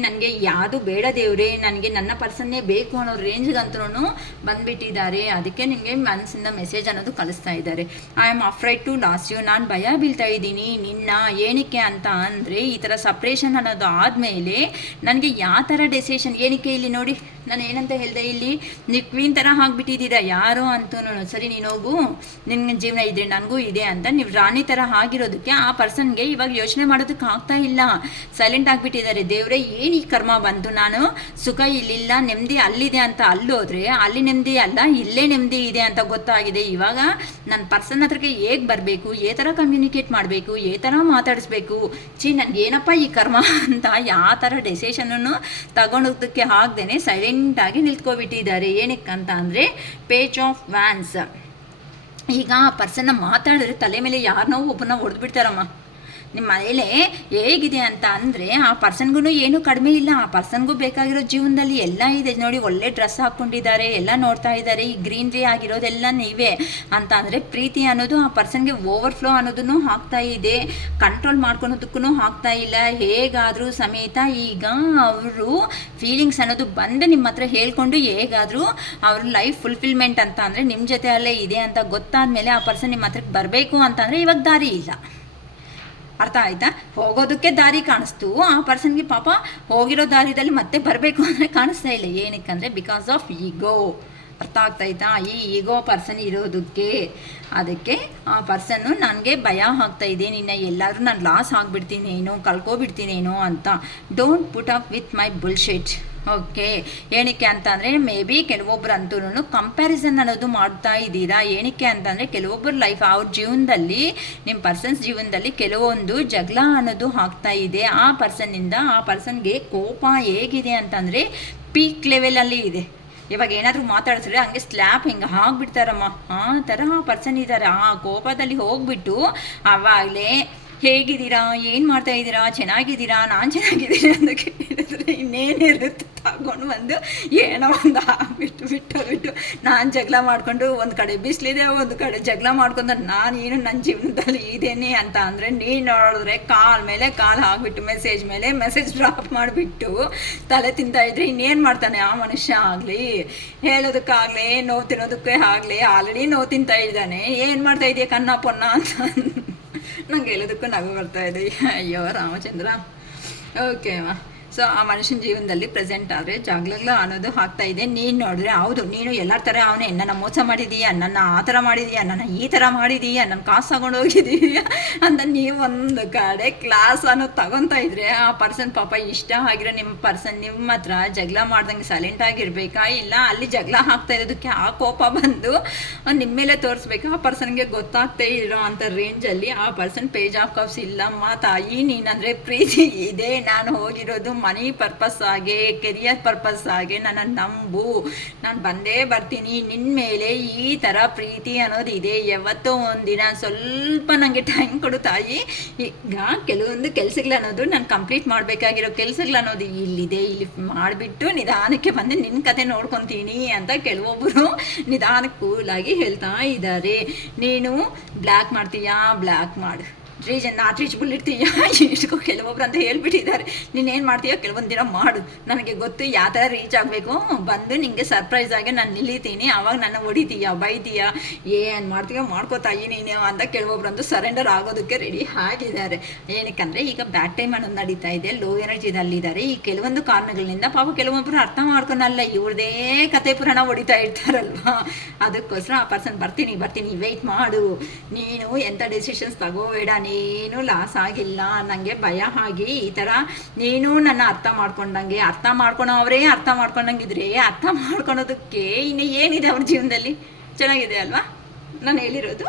ನನಗೆ ಯಾವುದು ಬೇಡ ದೇವ್ರೆ, ನನಗೆ ನನ್ನ ಪರ್ಸನ್ನೇ ಬೇಕು ಅನ್ನೋ ರೇಂಜ್ಗಂತೂ ಬಂದ್ಬಿಟ್ಟಿದ್ದಾರೆ. ಅದಕ್ಕೆ ನಿಮಗೆ ಮನಸ್ಸಿಂದ ಮೆಸೇಜ್ ಅನ್ನೋದು ಕಳಿಸ್ತಾ ಇದ್ದಾರೆ. I am afraid to lose you, ನಾನು ಭಯ ಬೀಳ್ತಾ ಇದ್ದೀನಿ ನಿನ್ನ. ಏನಕ್ಕೆ ಅಂತ ಅಂದರೆ ಈ ಥರ ಸಪ್ರೇಷನ್ ಅನ್ನೋದು ಆದಮೇಲೆ ನನಗೆ ಯಾವ ಥರ ಡೆಸಿಷನ್. ಏನಕ್ಕೆ ಇಲ್ಲಿ ನೋಡಿ ನಾನು ಏನಂತ ಹೇಳಿದೆ, ಇಲ್ಲಿ ನೀವು ಕ್ವೀನ್ ಥರ ಆಗಿಬಿಟ್ಟಿದ್ದೀರಾ ಯಾರೋ ಅಂತೂ. ಸರಿ ನೀನು ಹೋಗು, ನಿನ್ನ ಜೀವನ ಇದ್ರೆ ನನಗೂ ಇದೆ ಅಂತ ನೀವು ರಾಣಿ ಥರ ಆಗಿರೋದಕ್ಕೆ ಆ ಪರ್ಸನ್ಗೆ ಇವಾಗ ಯೋಚನೆ ಮಾಡೋದಕ್ಕೆ ಆಗ್ತಾ ಇಲ್ಲ. ಸೈಲೆಂಟ್ ಆಗಿಬಿಟ್ಟಿದ್ದಾರೆ. ದೇವರೇ ಏನು ಈ ಕರ್ಮ ಬಂತು, ನಾನು ಸುಖ ಇಲ್ಲಿಲ್ಲ ನೆಮ್ಮದಿ ಅಲ್ಲಿದೆ ಅಂತ ಅಲ್ಲೋದ್ರೆ ಅಲ್ಲಿ ನೆಮ್ಮದಿ ಅಲ್ಲ ಇಲ್ಲೇ ನೆಮ್ಮದಿ ಇದೆ ಅಂತ ಗೊತ್ತಾಗಿದೆ. ಇವಾಗ ನನ್ನ ಪರ್ಸನ್ ಹತ್ರಕ್ಕೆ ಹೇಗೆ ಬರಬೇಕು, ಏ ಥರ ಕಮ್ಯುನಿಕೇಟ್ ಮಾಡಬೇಕು, ಏ ಥರ ಮಾತಾಡಿಸ್ಬೇಕು, ನನಗೇನಪ್ಪ ಈ ಕರ್ಮ ಅಂತ ಯಾವ ಥರ ಡೆಸಿಷನನ್ನು ತಗೊಳೋದಕ್ಕೆ ಆಗ್ದೇನೆ ಸೈಲೆಂಟಾಗಿ ನಿಲ್ತ್ಕೊಬಿಟ್ಟಿದ್ದಾರೆ. ಏನಕ್ಕಂತ ಅಂದರೆ ಪೇಜ್ ಆಫ್ ವ್ಯಾನ್ಸ್. ಈಗ ಆ ಪರ್ಸನ್ನ ಮಾತಾಡಿದ್ರೆ ತಲೆ ಮೇಲೆ ಯಾರನ್ನೋ ಒಬ್ಬನ ಹೊಡೆದ್ಬಿಡ್ತಾರಮ್ಮ. ನಿಮ್ಮ ಮನೇಲೆ ಹೇಗಿದೆ ಅಂತ ಅಂದರೆ ಆ ಪರ್ಸನ್ಗೂ ಏನೂ ಕಡಿಮೆ ಇಲ್ಲ. ಆ ಪರ್ಸನ್ಗೂ ಬೇಕಾಗಿರೋ ಜೀವನದಲ್ಲಿ ಎಲ್ಲ ಇದೆ ನೋಡಿ. ಒಳ್ಳೆ ಡ್ರೆಸ್ ಹಾಕ್ಕೊಂಡಿದ್ದಾರೆ, ಎಲ್ಲ ನೋಡ್ತಾ ಇದ್ದಾರೆ, ಈ ಗ್ರೀನ್ರಿ ಆಗಿರೋದೆಲ್ಲ ನೀವೇ ಅಂತ ಅಂದರೆ ಪ್ರೀತಿ ಅನ್ನೋದು ಆ ಪರ್ಸನ್ಗೆ ಓವರ್ಫ್ಲೋ ಅನ್ನೋದನ್ನು ಆಗ್ತಾ ಇದೆ. ಕಂಟ್ರೋಲ್ ಮಾಡ್ಕೊಳೋದಕ್ಕೂ ಆಗ್ತಾ ಇಲ್ಲ. ಹೇಗಾದರೂ ಸಮೇತ ಈಗ ಅವರು ಫೀಲಿಂಗ್ಸ್ ಅನ್ನೋದು ಬಂದು ನಿಮ್ಮ ಹತ್ರ ಹೇಳ್ಕೊಂಡು ಹೇಗಾದರೂ ಅವ್ರ ಲೈಫ್ ಫುಲ್ಫಿಲ್ಮೆಂಟ್ ಅಂತ ಅಂದರೆ ನಿಮ್ಮ ಜೊತೆ ಅಲ್ಲೇ ಇದೆ ಅಂತ ಗೊತ್ತಾದ ಮೇಲೆ ಆ ಪರ್ಸನ್ ನಿಮ್ಮ ಹತ್ರಕ್ಕೆ ಬರಬೇಕು ಅಂತಂದರೆ ಇವಾಗ ದಾರಿ ಇಲ್ಲ. ಅರ್ಥ ಆಯ್ತಾ? ಹೋಗೋದಕ್ಕೆ ದಾರಿ ಕಾಣಿಸ್ತು, ಆ ಪರ್ಸನ್ಗೆ ಪಾಪ ಹೋಗಿರೋ ದಾರಿದಲ್ಲಿ ಮತ್ತೆ ಬರಬೇಕು ಅಂದರೆ ಕಾಣಿಸ್ತಾ ಇಲ್ಲ. ಏನಕ್ಕಂದರೆ ಬಿಕಾಸ್ ಆಫ್ ಈಗೋ. ಅರ್ಥ ಆಗ್ತಾಯಿತಾ? ಈ ಈಗೋ ಪರ್ಸನ್ ಇರೋದಕ್ಕೆ, ಅದಕ್ಕೆ ಆ ಪರ್ಸನ್ನು ನನಗೆ ಭಯ ಆಗ್ತಾಯಿದೆ, ನಿನ್ನ ಎಲ್ಲಾದರೂ ನಾನು ಲಾಸ್ ಆಗಿಬಿಡ್ತೀನೇನೋ, ಕಳ್ಕೊಬಿಡ್ತೀನೇನೋ ಅಂತ. Don't put up with my bullshit. Okay, ಏನಕ್ಕೆ ಅಂತಂದರೆ ಮೇ ಬಿ ಕೆಲವೊಬ್ರು ಅಂತೂ ಕಂಪ್ಯಾರಿಸನ್ ಅನ್ನೋದು ಮಾಡ್ತಾ ಇದ್ದೀರಾ. ಏನಕ್ಕೆ ಅಂತಂದರೆ ಕೆಲವೊಬ್ಬರ ಲೈಫ್, ಅವ್ರ ಜೀವನದಲ್ಲಿ, ನಿಮ್ಮ ಪರ್ಸನ್ಸ್ ಜೀವನದಲ್ಲಿ ಕೆಲವೊಂದು ಜಗಳ ಅನ್ನೋದು ಆಗ್ತಾ ಇದೆ. ಆ ಪರ್ಸನ್ನಿಂದ ಆ ಪರ್ಸನ್ಗೆ ಕೋಪ ಹೇಗಿದೆ ಅಂತಂದರೆ ಪೀಕ್ ಲೆವೆಲಲ್ಲಿ ಇದೆ. ಇವಾಗ ಏನಾದರೂ ಮಾತಾಡಿಸಿದ್ರೆ ಹಂಗೆ ಸ್ಲ್ಯಾಪ್ ಹಿಂಗೆ ಹಾಕ್ಬಿಡ್ತಾರಮ್ಮ, ಆ ಥರ ಪರ್ಸನ್ ಇದ್ದಾರೆ. ಆ ಕೋಪದಲ್ಲಿ ಹೋಗ್ಬಿಟ್ಟು ಆವಾಗಲೇ ಹೇಗಿದ್ದೀರಾ, ಏನು ಮಾಡ್ತಾ ಇದ್ದೀರಾ, ಚೆನ್ನಾಗಿದ್ದೀರಾ, ನಾನು ಚೆನ್ನಾಗಿದ್ದೀನಿ ಅಂತ ಕೇಳಿದ್ರೆ ಇನ್ನೇನಿರುತ್ತೆ, ತಗೊಂಡು ಬಂದು ಏನೋ ಒಂದು ಬಿಟ್ಟು ನಾನು ಜಗಳ ಮಾಡಿಕೊಂಡು ಒಂದು ಕಡೆ ಬಿಸಿಲಿದೆ, ಒಂದು ಕಡೆ ಜಗಳ ಮಾಡ್ಕೊಂಡು ನಾನೇನು ನನ್ನ ಜೀವನದಲ್ಲಿ ಇದ್ದೇನೆ ಅಂತ ಅಂದರೆ, ನೀನು ನೋಡಿದ್ರೆ ಕಾಲ್ ಮೇಲೆ ಕಾಲು ಹಾಕ್ಬಿಟ್ಟು ಮೆಸೇಜ್ ಮೇಲೆ ಮೆಸೇಜ್ ಡ್ರಾಪ್ ಮಾಡಿಬಿಟ್ಟು ತಲೆ ತಿಂತಾಯಿದ್ರೆ ಇನ್ನೇನು ಮಾಡ್ತಾನೆ ಆ ಮನುಷ್ಯ ಆಗಲಿ, ಹೇಳೋದಕ್ಕಾಗಲಿ ನೋವು ತಿನ್ನೋದಕ್ಕೆ ಆಗಲಿ ಆಲ್ರೆಡಿ ನೋವು ತಿಂತಾ ಇದ್ದಾನೆ. ಏನು ಮಾಡ್ತಾ ಇದೆಯಾ ಕನ್ನ ಪೊನ್ನ ಅಂತ ನಂಗೆ ಹೇಳೋದಕ್ಕೂ ನಗು ಬರ್ತಾ ಇದೆ. ಅಯ್ಯೋ ರಾಮಚಂದ್ರ. ಓಕೆ ಅಮ್ಮ. ಸೊ ಆ ಮನುಷ್ಯನ ಜೀವನದಲ್ಲಿ ಪ್ರೆಸೆಂಟ್ ಆದರೆ ಜಗಳ ಅನ್ನೋದು ಆಗ್ತಾ ಇದೆ. ನೀನು ನೋಡಿದ್ರೆ ಹೌದು, ನೀನು ಎಲ್ಲರ ಥರ ಅವನೇ ನನ್ನ ಮೋಸ ಮಾಡಿದೀಯಾ, ನನ್ನ ಆ ಥರ ಮಾಡಿದೀಯಾ, ನನ್ನ ಈ ಥರ ಮಾಡಿದೀಯಾ, ನನ್ನ ಕಾಸು ತಗೊಂಡು ಹೋಗಿದೀಯಾ ಅಂತ ನೀವು ಒಂದು ಕಡೆ ಕ್ಲಾಸ್ ಅನ್ನೋದು ತಗೊತಾ ಇದ್ರೆ, ಆ ಪರ್ಸನ್ ಪಾಪ ಇಷ್ಟ ಆಗಿರೋ ನಿಮ್ಮ ಪರ್ಸನ್ ನಿಮ್ಮ ಹತ್ರ ಜಗಳ ಮಾಡ್ದಂಗೆ ಸೈಲೆಂಟ್ ಆಗಿರ್ಬೇಕಾ, ಇಲ್ಲ ಅಲ್ಲಿ ಜಗಳ ಆಗ್ತಾ ಇರೋದಕ್ಕೆ ಆ ಕೋಪ ಬಂದು ನಿಮ್ಮ ಮೇಲೆ ತೋರಿಸ್ಬೇಕಾ, ಆ ಪರ್ಸನ್ಗೆ ಗೊತ್ತಾಗ್ತೇ ಇರೋ ಅಂಥ ರೇಂಜಲ್ಲಿ ಆ ಪರ್ಸನ್ ಪೇಜ್ ಆಫ್ ಕಪ್ಸ್ ಇಲ್ಲಮ್ಮ ತಾಯಿ, ನೀನಂದರೆ ಪ್ರೀತಿ ಇದೆ, ನಾನು ಹೋಗಿರೋದು ಮನಿ ಪರ್ಪಸ್ ಆಗಿ, ಕೆರಿಯರ್ ಪರ್ಪಸ್ ಆಗಿ, ನನ್ನ ನಂಬು, ನಾನು ಬಂದೇ ಬರ್ತೀನಿ, ನಿನ್ನ ಮೇಲೆ ಈ ಥರ ಪ್ರೀತಿ ಅನ್ನೋದು ಇದೆ, ಯಾವತ್ತೋ ಒಂದಿನ ಸ್ವಲ್ಪ ನನಗೆ ಟೈಮ್ ಕೊಡು ತಾಯಿ. ಈಗ ಕೆಲವೊಂದು ಕೆಲಸಗಳನ್ನೋದು ನಾನು ಕಂಪ್ಲೀಟ್ ಮಾಡಬೇಕಾಗಿರೋ ಕೆಲಸಗಳನ್ನೋದು ಇಲ್ಲಿದೆ, ಇಲ್ಲಿ ಮಾಡಿಬಿಟ್ಟು ನಿಧಾನಕ್ಕೆ ಬಂದು ನಿನ್ನ ಕತೆ ನೋಡ್ಕೊತೀನಿ ಅಂತ ಕೆಲವೊಬ್ಬರು ನಿಧಾನಕ್ಕೆ ಕೂಲಾಗಿ ಹೇಳ್ತಾ ಇದ್ದಾರೆ. ನೀನು ಬ್ಲ್ಯಾಕ್ ಮಾಡ್ತೀಯಾ, ಬ್ಲ್ಯಾಕ್ ಮಾಡು, ರೀಚಬಲ್ ಇರ್ತೀಯ, ಇಷ್ಟಕ್ಕೂ ಕೆಲವೊಬ್ರು ಅಂತ ಹೇಳ್ಬಿಟ್ಟಿದ್ದಾರೆ. ನೀನೇನು ಮಾಡ್ತೀಯೋ ಕೆಲವೊಂದು ದಿನ ಮಾಡು, ನನಗೆ ಗೊತ್ತು ಯಾವ ಥರ ರೀಚ್ ಆಗಬೇಕು, ಬಂದು ನಿಮಗೆ ಸರ್ಪ್ರೈಸ್ ಆಗಿ ನಾನು ನಿಲ್ಲಿತೀನಿ, ಆವಾಗ ನನ್ನ ಹೊಡಿತೀಯ ಬೈತೀಯ, ಏನು ಮಾಡ್ತೀಯೋ ಮಾಡ್ಕೋತಾಯಿ ನೀನು ಅಂತ ಕೆಲವೊಬ್ರಂತೂ ಸರೆಂಡರ್ ಆಗೋದಕ್ಕೆ ರೆಡಿ ಆಗಿದ್ದಾರೆ. ಏನಕ್ಕಂದರೆ ಈಗ ಬ್ಯಾಡ್ ಟೈಮ್ ಅನ್ನೋದು ನಡೀತಾ ಇದೆ, ಲೋ ಎನರ್ಜಿದಲ್ಲಿದ್ದಾರೆ. ಈ ಕೆಲವೊಂದು ಕಾರಣಗಳಿಂದ ಪಾಪ ಕೆಲವೊಬ್ಬರು ಅರ್ಥ ಮಾಡ್ಕೊಳಲ್ಲ, ಇವ್ರದೇ ಕತೆ ಪುರಾಣ ಹೊಡಿತಾ ಇರ್ತಾರಲ್ವಾ, ಅದಕ್ಕೋಸ್ಕರ ಆ ಪರ್ಸನ್ ಬರ್ತೀನಿ ವೆಯ್ಟ್ ಮಾಡು, ನೀನು ಎಂಥ ಡೆಸಿಷನ್ಸ್ ತಗೋಬೇಡ, ನೀನು ಲಾಸ್ ಆಗಿಲ್ಲ, ನನಗೆ ಭಯ ಆಗಿ ಈ ಥರ ನೀನು ನನ್ನ ಅರ್ಥ ಮಾಡ್ಕೊಂಡಂಗೆ, ಅರ್ಥ ಮಾಡ್ಕೊಳೋವರೇ ಅರ್ಥ ಮಾಡ್ಕೊಂಡಂಗಿದ್ರೆ ಅರ್ಥ ಮಾಡ್ಕೊಳೋದಕ್ಕೆ ಇನ್ನು ಏನಿದೆ ಅವ್ರ ಜೀವನದಲ್ಲಿ? ಚೆನ್ನಾಗಿದೆ ಅಲ್ವಾ ನಾನು ಹೇಳಿರೋದು?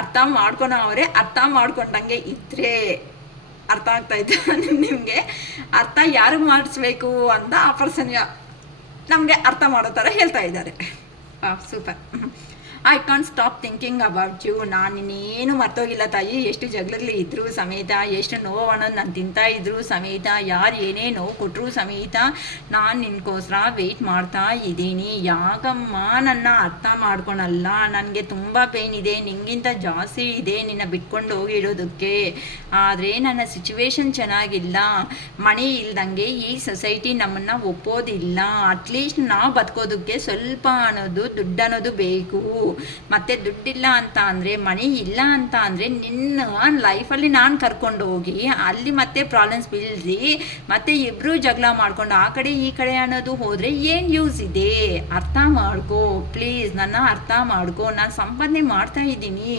ಅರ್ಥ ಮಾಡ್ಕೊಳೋವರೇ ಅರ್ಥ ಮಾಡ್ಕೊಂಡಂಗೆ ಇದ್ದರೆ, ಅರ್ಥ ಆಗ್ತಾಯಿತ್ತು ನಿಮಗೆ? ಅರ್ಥ ಯಾರು ಮಾಡಿಸ್ಬೇಕು ಅಂತ ಆ ಪರ್ಸನ್ಗೆ ನಮಗೆ ಅರ್ಥ ಮಾಡೋ ಥರ ಹೇಳ್ತಾ ಇದ್ದಾರೆ. Super. I can't stop thinking about you. ನಾನು ಇನ್ನೇನು ಮರ್ತೋಗಿಲ್ಲ ತಾಯಿ, ಎಷ್ಟು ಜಗಳಗಳು ಇದ್ದರೂ ಸಮೇತ, ಎಷ್ಟು ನೋವು ಅನ್ನೋದು ನಾನು ತಿಂತಾ ಇದ್ದರೂ ಸಮೇತ, ಯಾರು ಏನೇ ನೋವು ಕೊಟ್ಟರು ಸಮೇತ ನಾನು ನಿನ್ಗೋಸ್ಕರ ವೆಯ್ಟ್ ಮಾಡ್ತಾ ಇದ್ದೀನಿ. ಯಾಕಮ್ಮ ನನ್ನ ಅರ್ಥ ಮಾಡ್ಕೊಳಲ್ಲ? ನನಗೆ ತುಂಬ ಪೇನ್ ಇದೆ, ನಿಂಗಿಂತ ಜಾಸ್ತಿ ಇದೆ ನಿನ್ನ ಬಿಟ್ಕೊಂಡು ಹೋಗಿರೋದಕ್ಕೆ. ಆದರೆ ನನ್ನ ಸಿಚುವೇಶನ್ ಚೆನ್ನಾಗಿಲ್ಲ, ಮಣಿ ಇಲ್ದಂಗೆ ಈ ಸೊಸೈಟಿ ನಮ್ಮನ್ನು ಒಪ್ಪೋದಿಲ್ಲ. ಅಟ್ಲೀಸ್ಟ್ ನಾವು ಬದುಕೋದಕ್ಕೆ ಸ್ವಲ್ಪ ಅನ್ನೋದು ದುಡ್ಡು ಅನ್ನೋದು ಬೇಕು. ಮತ್ತು ದುಡ್ಡಿಲ್ಲ ಅಂತ ಅಂದರೆ, ಮನಿ ಇಲ್ಲ ಅಂತ ಅಂದರೆ, ನಿನ್ನ ಲೈಫಲ್ಲಿ ನಾನು ಕರ್ಕೊಂಡು ಹೋಗಿ ಅಲ್ಲಿ ಮತ್ತೆ ಪ್ರಾಬ್ಲಮ್ಸ್ ಬೀಳ್ಸಿ ಮತ್ತೆ ಇಬ್ಬರು ಜಗಳ ಮಾಡ್ಕೊಂಡು ಆ ಕಡೆ ಈ ಕಡೆ ಅನ್ನೋದು ಹೋದರೆ ಏನು ಯೂಸ್ ಇದೆ? ಅರ್ಥ ಮಾಡ್ಕೋ ಪ್ಲೀಸ್, ನನ್ನ ಅರ್ಥ ಮಾಡ್ಕೋ. ನಾನು ಸಂಪಾದನೆ ಮಾಡ್ತಾ ಇದ್ದೀನಿ,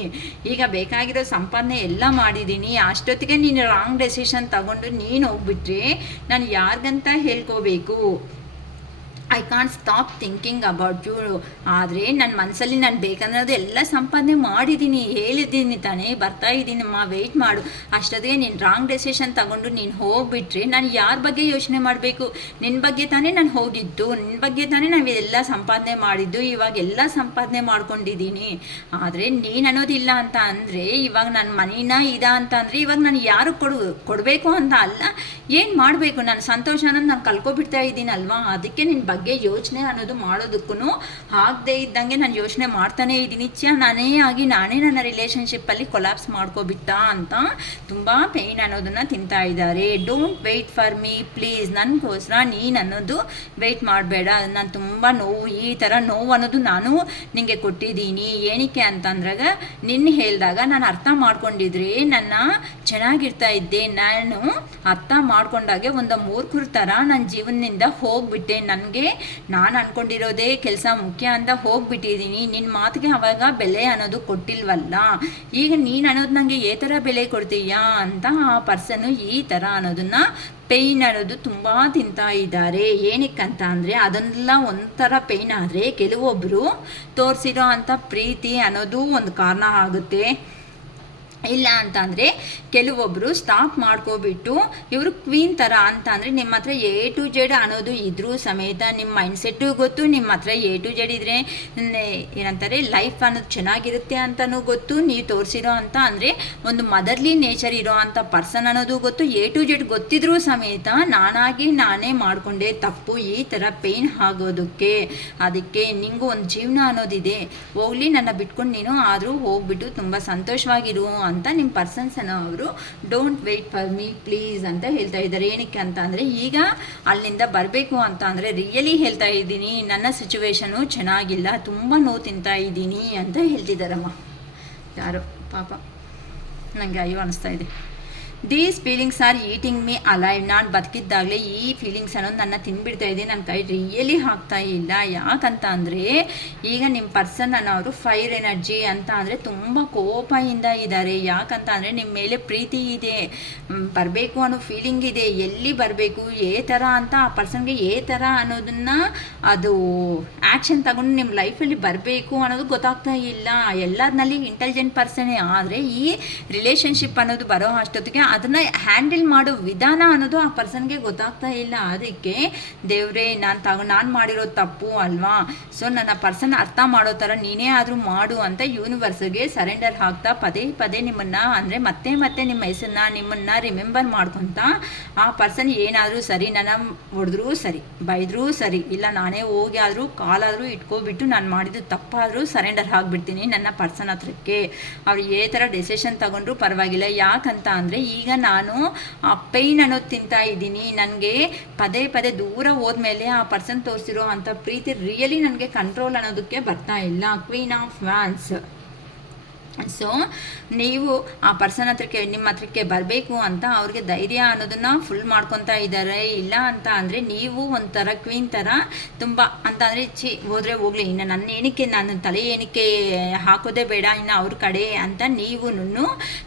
ಈಗ ಬೇಕಾಗಿರೋ ಸಂಪಾದನೆ ಎಲ್ಲ ಮಾಡಿದ್ದೀನಿ. ಅಷ್ಟೊತ್ತಿಗೆ ನೀನು ರಾಂಗ್ ಡೆಸಿಷನ್ ತಗೊಂಡು ನೀನು ಹೋಗ್ಬಿಟ್ರೆ ನಾನು ಯಾರಿಗಂತ ಹೇಳ್ಕೋಬೇಕು? I can't stop thinking about you. ಆದರೆ ನನ್ನ ಮನಸ್ಸಲ್ಲಿ ನಾನು ಬೇಕನ್ನೋದು ಎಲ್ಲ ಸಂಪಾದನೆ ಮಾಡಿದ್ದೀನಿ, ಹೇಳಿದ್ದೀನಿ ತಾನೇ, ಬರ್ತಾ ಇದ್ದೀನಮ್ಮ ವೆಯ್ಟ್ ಮಾಡು. ಅಷ್ಟೊತ್ತಿಗೆ ನೀನು ರಾಂಗ್ ಡೆಸಿಷನ್ ತಗೊಂಡು ನೀನು ಹೋಗಿಬಿಟ್ರೆ ನಾನು ಯಾರ ಬಗ್ಗೆ ಯೋಚನೆ ಮಾಡಬೇಕು? ನಿನ್ನ ಬಗ್ಗೆ ತಾನೇ ನಾನು ಹೋಗಿದ್ದು, ನಿನ್ನ ಬಗ್ಗೆ ತಾನೇ ನಾವು ಎಲ್ಲ ಸಂಪಾದನೆ ಮಾಡಿದ್ದು, ಇವಾಗ ಎಲ್ಲ ಸಂಪಾದನೆ ಮಾಡ್ಕೊಂಡಿದ್ದೀನಿ. ಆದರೆ ನೀನು ಅನ್ನೋದಿಲ್ಲ ಅಂತ ಅಂದರೆ, ಇವಾಗ ನನ್ನ ಮನಿನ ಅಂತ ಅಂದರೆ ಇವಾಗ ನಾನು ಯಾರು ಕೊಡಬೇಕು ಅಂತ ಅಲ್ಲ, ಏನು ಮಾಡಬೇಕು? ನನ್ನ ಸಂತೋಷ ಅನ್ನೋದು ನಾನು ಕಳ್ಕೊಬಿಡ್ತಾ ಇದ್ದೀನಲ್ವಾ, ಅದಕ್ಕೆ ನಿನ್ನ ಬಗ್ಗೆ ಯೋಚನೆ ಅನ್ನೋದು ಮಾಡೋದಕ್ಕೂ ಆಗದೆ ಇದ್ದಂಗೆ ನಾನು ಯೋಚನೆ ಮಾಡ್ತಾನೇ ಇದ್ದೀನಿ, ನಾನೇ ನನ್ನ ರಿಲೇಷನ್ಶಿಪ್ಪಲ್ಲಿ ಕೊಲಾಪ್ಸ್ ಮಾಡ್ಕೊಬಿಟ್ಟ ಅಂತ ತುಂಬ ಪೇಯ್ನ್ ಅನ್ನೋದನ್ನು ತಿಂತಾ ಇದ್ದಾರೆ. Don't wait for me please, ನನಗೋಸ್ಕರ ನೀನು ಅನ್ನೋದು ವೆಯ್ಟ್ ಮಾಡಬೇಡ. ನಾನು ತುಂಬ ನೋವು, ಈ ಥರ ನೋವು ಅನ್ನೋದು ನಾನು ನಿಮಗೆ ಕೊಟ್ಟಿದ್ದೀನಿ. ಏನಕ್ಕೆ ಅಂತಂದ್ರಾಗ ನಿನ್ನ ಹೇಳಿದಾಗ ನಾನು ಅರ್ಥ ಮಾಡ್ಕೊಂಡಿದ್ರೆ ನನ್ನ ಚೆನ್ನಾಗಿರ್ತಾ ಇದ್ದೆ. ನಾನು ಅರ್ಥ ಮಾಡ್ಕೊಂಡಾಗೆ ಒಂದು ಮೂರ್ಖರ ಥರ ನನ್ನ ಜೀವನದಿಂದ ಹೋಗ್ಬಿಟ್ಟೆ. ನಾನು ಅಂದ್ಕೊಂಡಿರೋದೇ ಕೆಲಸ ಮುಖ್ಯ ಅಂತ ಹೋಗ್ಬಿಟ್ಟಿದ್ದೀನಿ. ನಿನ್ನ ಮಾತಿಗೆ ಅವಾಗ ಬೆಲೆ ಅನ್ನೋದು ಕೊಟ್ಟಿಲ್ವಲ್ಲ, ಈಗ ನೀನು ಅನ್ನೋದು ನನಗೆ ಈ ಥರ ಬೆಲೆ ಕೊಡ್ತೀಯಾ ಅಂತ ಆ ಪರ್ಸನ್ನು ಈ ಥರ ಅನ್ನೋದನ್ನು ಪೇಯ್ನ್ ಅನ್ನೋದು ತುಂಬ ತಿಂತಾ ಇದ್ದಾರೆ. ಏನಕ್ಕಂತ ಅಂದರೆ ಅದನ್ನೆಲ್ಲ ಒಂಥರ ಪೇಯ್ನ್ ಆದರೆ ಕೆಲವೊಬ್ಬರು ತೋರಿಸಿರೋ ಅಂಥ ಪ್ರೀತಿ ಅನ್ನೋದು ಒಂದು ಕಾರಣ ಆಗುತ್ತೆ. ಇಲ್ಲ ಅಂತ ಅಂದರೆ ಕೆಲವೊಬ್ಬರು ಸ್ಟಾಪ್ ಮಾಡ್ಕೊಬಿಟ್ಟು ಇವರು ಕ್ವೀನ್ ಥರ ಅಂತ ಅಂದರೆ ನಿಮ್ಮ ಹತ್ರ A to Z ಅನ್ನೋದು ಇದ್ರೂ ಸಮೇತ ನಿಮ್ಮ ಮೈಂಡ್ಸೆಟ್ಟು ಗೊತ್ತು, ನಿಮ್ಮ ಹತ್ರ A to Z ಇದ್ದರೆ ಏನಂತಾರೆ ಲೈಫ್ ಅನ್ನೋದು ಚೆನ್ನಾಗಿರುತ್ತೆ ಅಂತಲೂ ಗೊತ್ತು. ನೀವು ತೋರಿಸಿರೋ ಅಂತ ಅಂದರೆ ಒಂದು ಮದರ್ಲಿ ನೇಚರ್ ಇರೋ ಅಂಥ ಪರ್ಸನ್ ಅನ್ನೋದು ಗೊತ್ತು. A to Z ಗೊತ್ತಿದ್ರೂ ಸಮೇತ ನಾನೇ ಮಾಡಿಕೊಂಡೆ ತಪ್ಪು ಈ ಥರ ಪೇಯ್ನ್ ಆಗೋದಕ್ಕೆ. ಅದಕ್ಕೆ ನಿಂಗೂ ಒಂದು ಜೀವನ ಅನ್ನೋದಿದೆ, ಹೋಗ್ಲಿ ನನ್ನ ಬಿಟ್ಕೊಂಡು ನೀನು ಆದರೂ ಹೋಗ್ಬಿಟ್ಟು ತುಂಬ ಸಂತೋಷವಾಗಿರು ಅಂತ ನಿಮ್ಮ ಪರ್ಸನ್ಸ್ ಅವರು don't wait for me please ಅಂತ ಹೇಳ್ತಾ ಇದ್ದಾರೆ. ಏನಕ್ಕೆ ಅಂತ ಅಂದರೆ ಈಗ ಅಲ್ಲಿಂದ ಬರಬೇಕು ಅಂತ ಅಂದರೆ ರಿಯಲಿ ಹೇಳ್ತಾ ಇದ್ದೀನಿ, ನನ್ನ ಸಿಚುವೇಶನು ಚೆನ್ನಾಗಿಲ್ಲ, ತುಂಬ ನೋವು ತಿಂತಾ ಇದ್ದೀನಿ ಅಂತ ಹೇಳ್ತಿದ್ದಾರಮ್ಮ. ಯಾರೋ ಪಾಪ ನನಗೆ ಅಯ್ಯೋ ಅನಿಸ್ತಾ ಇದೆ. These feelings are eating me alive. ನಾನು ಬದುಕಿದ್ದಾಗಲೇ ಈ ಫೀಲಿಂಗ್ಸ್ ಅನ್ನೋದು ನನ್ನ ತಿನ್ಬಿಡ್ತಾ ಇದೆ, ನನ್ನ ಕೈ ರಿಯಲಿ ಆಗ್ತಾ ಇಲ್ಲ. ಯಾಕಂತ ಅಂದರೆ ಈಗ ನಿಮ್ಮ ಪರ್ಸನ್ ಅನ್ನೋರು ಫೈರ್ ಎನರ್ಜಿ ಅಂತ ಅಂದರೆ ತುಂಬ ಕೋಪದಿಂದ ಇದ್ದಾರೆ. ಯಾಕಂತ ಅಂದರೆ ನಿಮ್ಮ ಮೇಲೆ ಪ್ರೀತಿ ಇದೆ, ಬರಬೇಕು ಅನ್ನೋ ಫೀಲಿಂಗ್ ಇದೆ. ಎಲ್ಲಿ ಬರಬೇಕು ಏ ಥರ ಅಂತ ಆ ಪರ್ಸನ್ಗೆ ಏ ಥರ ಅನ್ನೋದನ್ನು ಅದು ಆ್ಯಕ್ಷನ್ ತಗೊಂಡು ನಿಮ್ಮ ಲೈಫಲ್ಲಿ ಬರಬೇಕು ಅನ್ನೋದು ಗೊತ್ತಾಗ್ತಾ ಇಲ್ಲ. ಎಲ್ಲರನ್ನಲ್ಲಿ ಇಂಟೆಲಿಜೆಂಟ್ ಪರ್ಸನ್ನೇ, ಆದರೆ ಈ ರಿಲೇಷನ್ಶಿಪ್ ಅನ್ನೋದು ಬರೋ ಅಷ್ಟೊತ್ತಿಗೆ ಅದನ್ನು ಹ್ಯಾಂಡಲ್ ಮಾಡೋ ವಿಧಾನ ಅನ್ನೋದು ಆ ಪರ್ಸನ್ಗೆ ಗೊತ್ತಾಗ್ತಾ ಇಲ್ಲ. ಅದಕ್ಕೆ ದೇವ್ರೇ ನಾನು ಮಾಡಿರೋ ತಪ್ಪು ಅಲ್ವಾ, ಸೊ ನನ್ನ ಪರ್ಸನ್ ಅರ್ಥ ಮಾಡೋ ಥರ ನೀನೇ ಆದರೂ ಮಾಡು ಅಂತ ಯೂನಿವರ್ಸ್ಗೆ ಸರೆಂಡರ್ ಆಗ್ತಾ ಪದೇ ನಿಮ್ಮನ್ನು ಅಂದರೆ ಮತ್ತೆ ನಿಮ್ಮ ನಿಮ್ಮನ್ನು ರಿಮೆಂಬರ್ ಮಾಡ್ಕೊತ ಆ ಪರ್ಸನ್ ಏನಾದರೂ ಸರಿ, ನನ್ನ ಹೊಡೆದ್ರೂ ಸರಿ, ಬೈದ್ರೂ ಸರಿ, ಇಲ್ಲ ನಾನೇ ಹೋಗಿ ಆದರೂ ಕಾಲಾದರೂ ಇಟ್ಕೊಬಿಟ್ಟು ನಾನು ಮಾಡಿದ್ದು ತಪ್ಪಾದರೂ ಸರೆಂಡರ್ ಆಗಿಬಿಡ್ತೀನಿ ನನ್ನ ಪರ್ಸನ್ ಹತ್ರಕ್ಕೆ. ಅವ್ರು ಏ ಥರ ಡೆಸಿಷನ್ ತಗೊಂಡ್ರೂ ಪರವಾಗಿಲ್ಲ. ಯಾಕಂತ ಅಂದರೆ ಈಗ ನಾನು ಆ ಪೇಯ್ನ್ ಅನ್ನೋದು ತಿಂತಾ ಇದ್ದೀನಿ. ನನಗೆ ಪದೇ ದೂರ ಹೋದ್ಮೇಲೆ ಆ ಪರ್ಸನ್ ತೋರಿಸಿರೋ ಅಂಥ ಪ್ರೀತಿ ರಿಯಲಿ ನನಗೆ ಕಂಟ್ರೋಲ್ ಅನ್ನೋದಕ್ಕೆ ಬರ್ತಾ ಇಲ್ಲ. Queen of wands. ಸೊ ನೀವು ಆ ಪರ್ಸನ್ ನಿಮ್ಮ ಹತ್ರಕ್ಕೆ ಬರಬೇಕು ಅಂತ ಅವ್ರಿಗೆ ಧೈರ್ಯ ಅನ್ನೋದನ್ನು ಫುಲ್ ಮಾಡ್ಕೊತಾ ಇದ್ದಾರೆ. ಇಲ್ಲ ಅಂತ ಅಂದರೆ ನೀವು ಒಂಥರ ಕ್ವೀನ್ ಥರ ತುಂಬ ಅಂತ ಅಂದರೆ ಹೋದರೆ ಹೋಗಲಿ, ಇನ್ನು ನನ್ನ ಏನಕ್ಕೆ ನಾನು ತಲೆ ಏನಕ್ಕೆ ಹಾಕೋದೇ ಬೇಡ ಇನ್ನು ಅವ್ರ ಕಡೆ ಅಂತ ನೀವು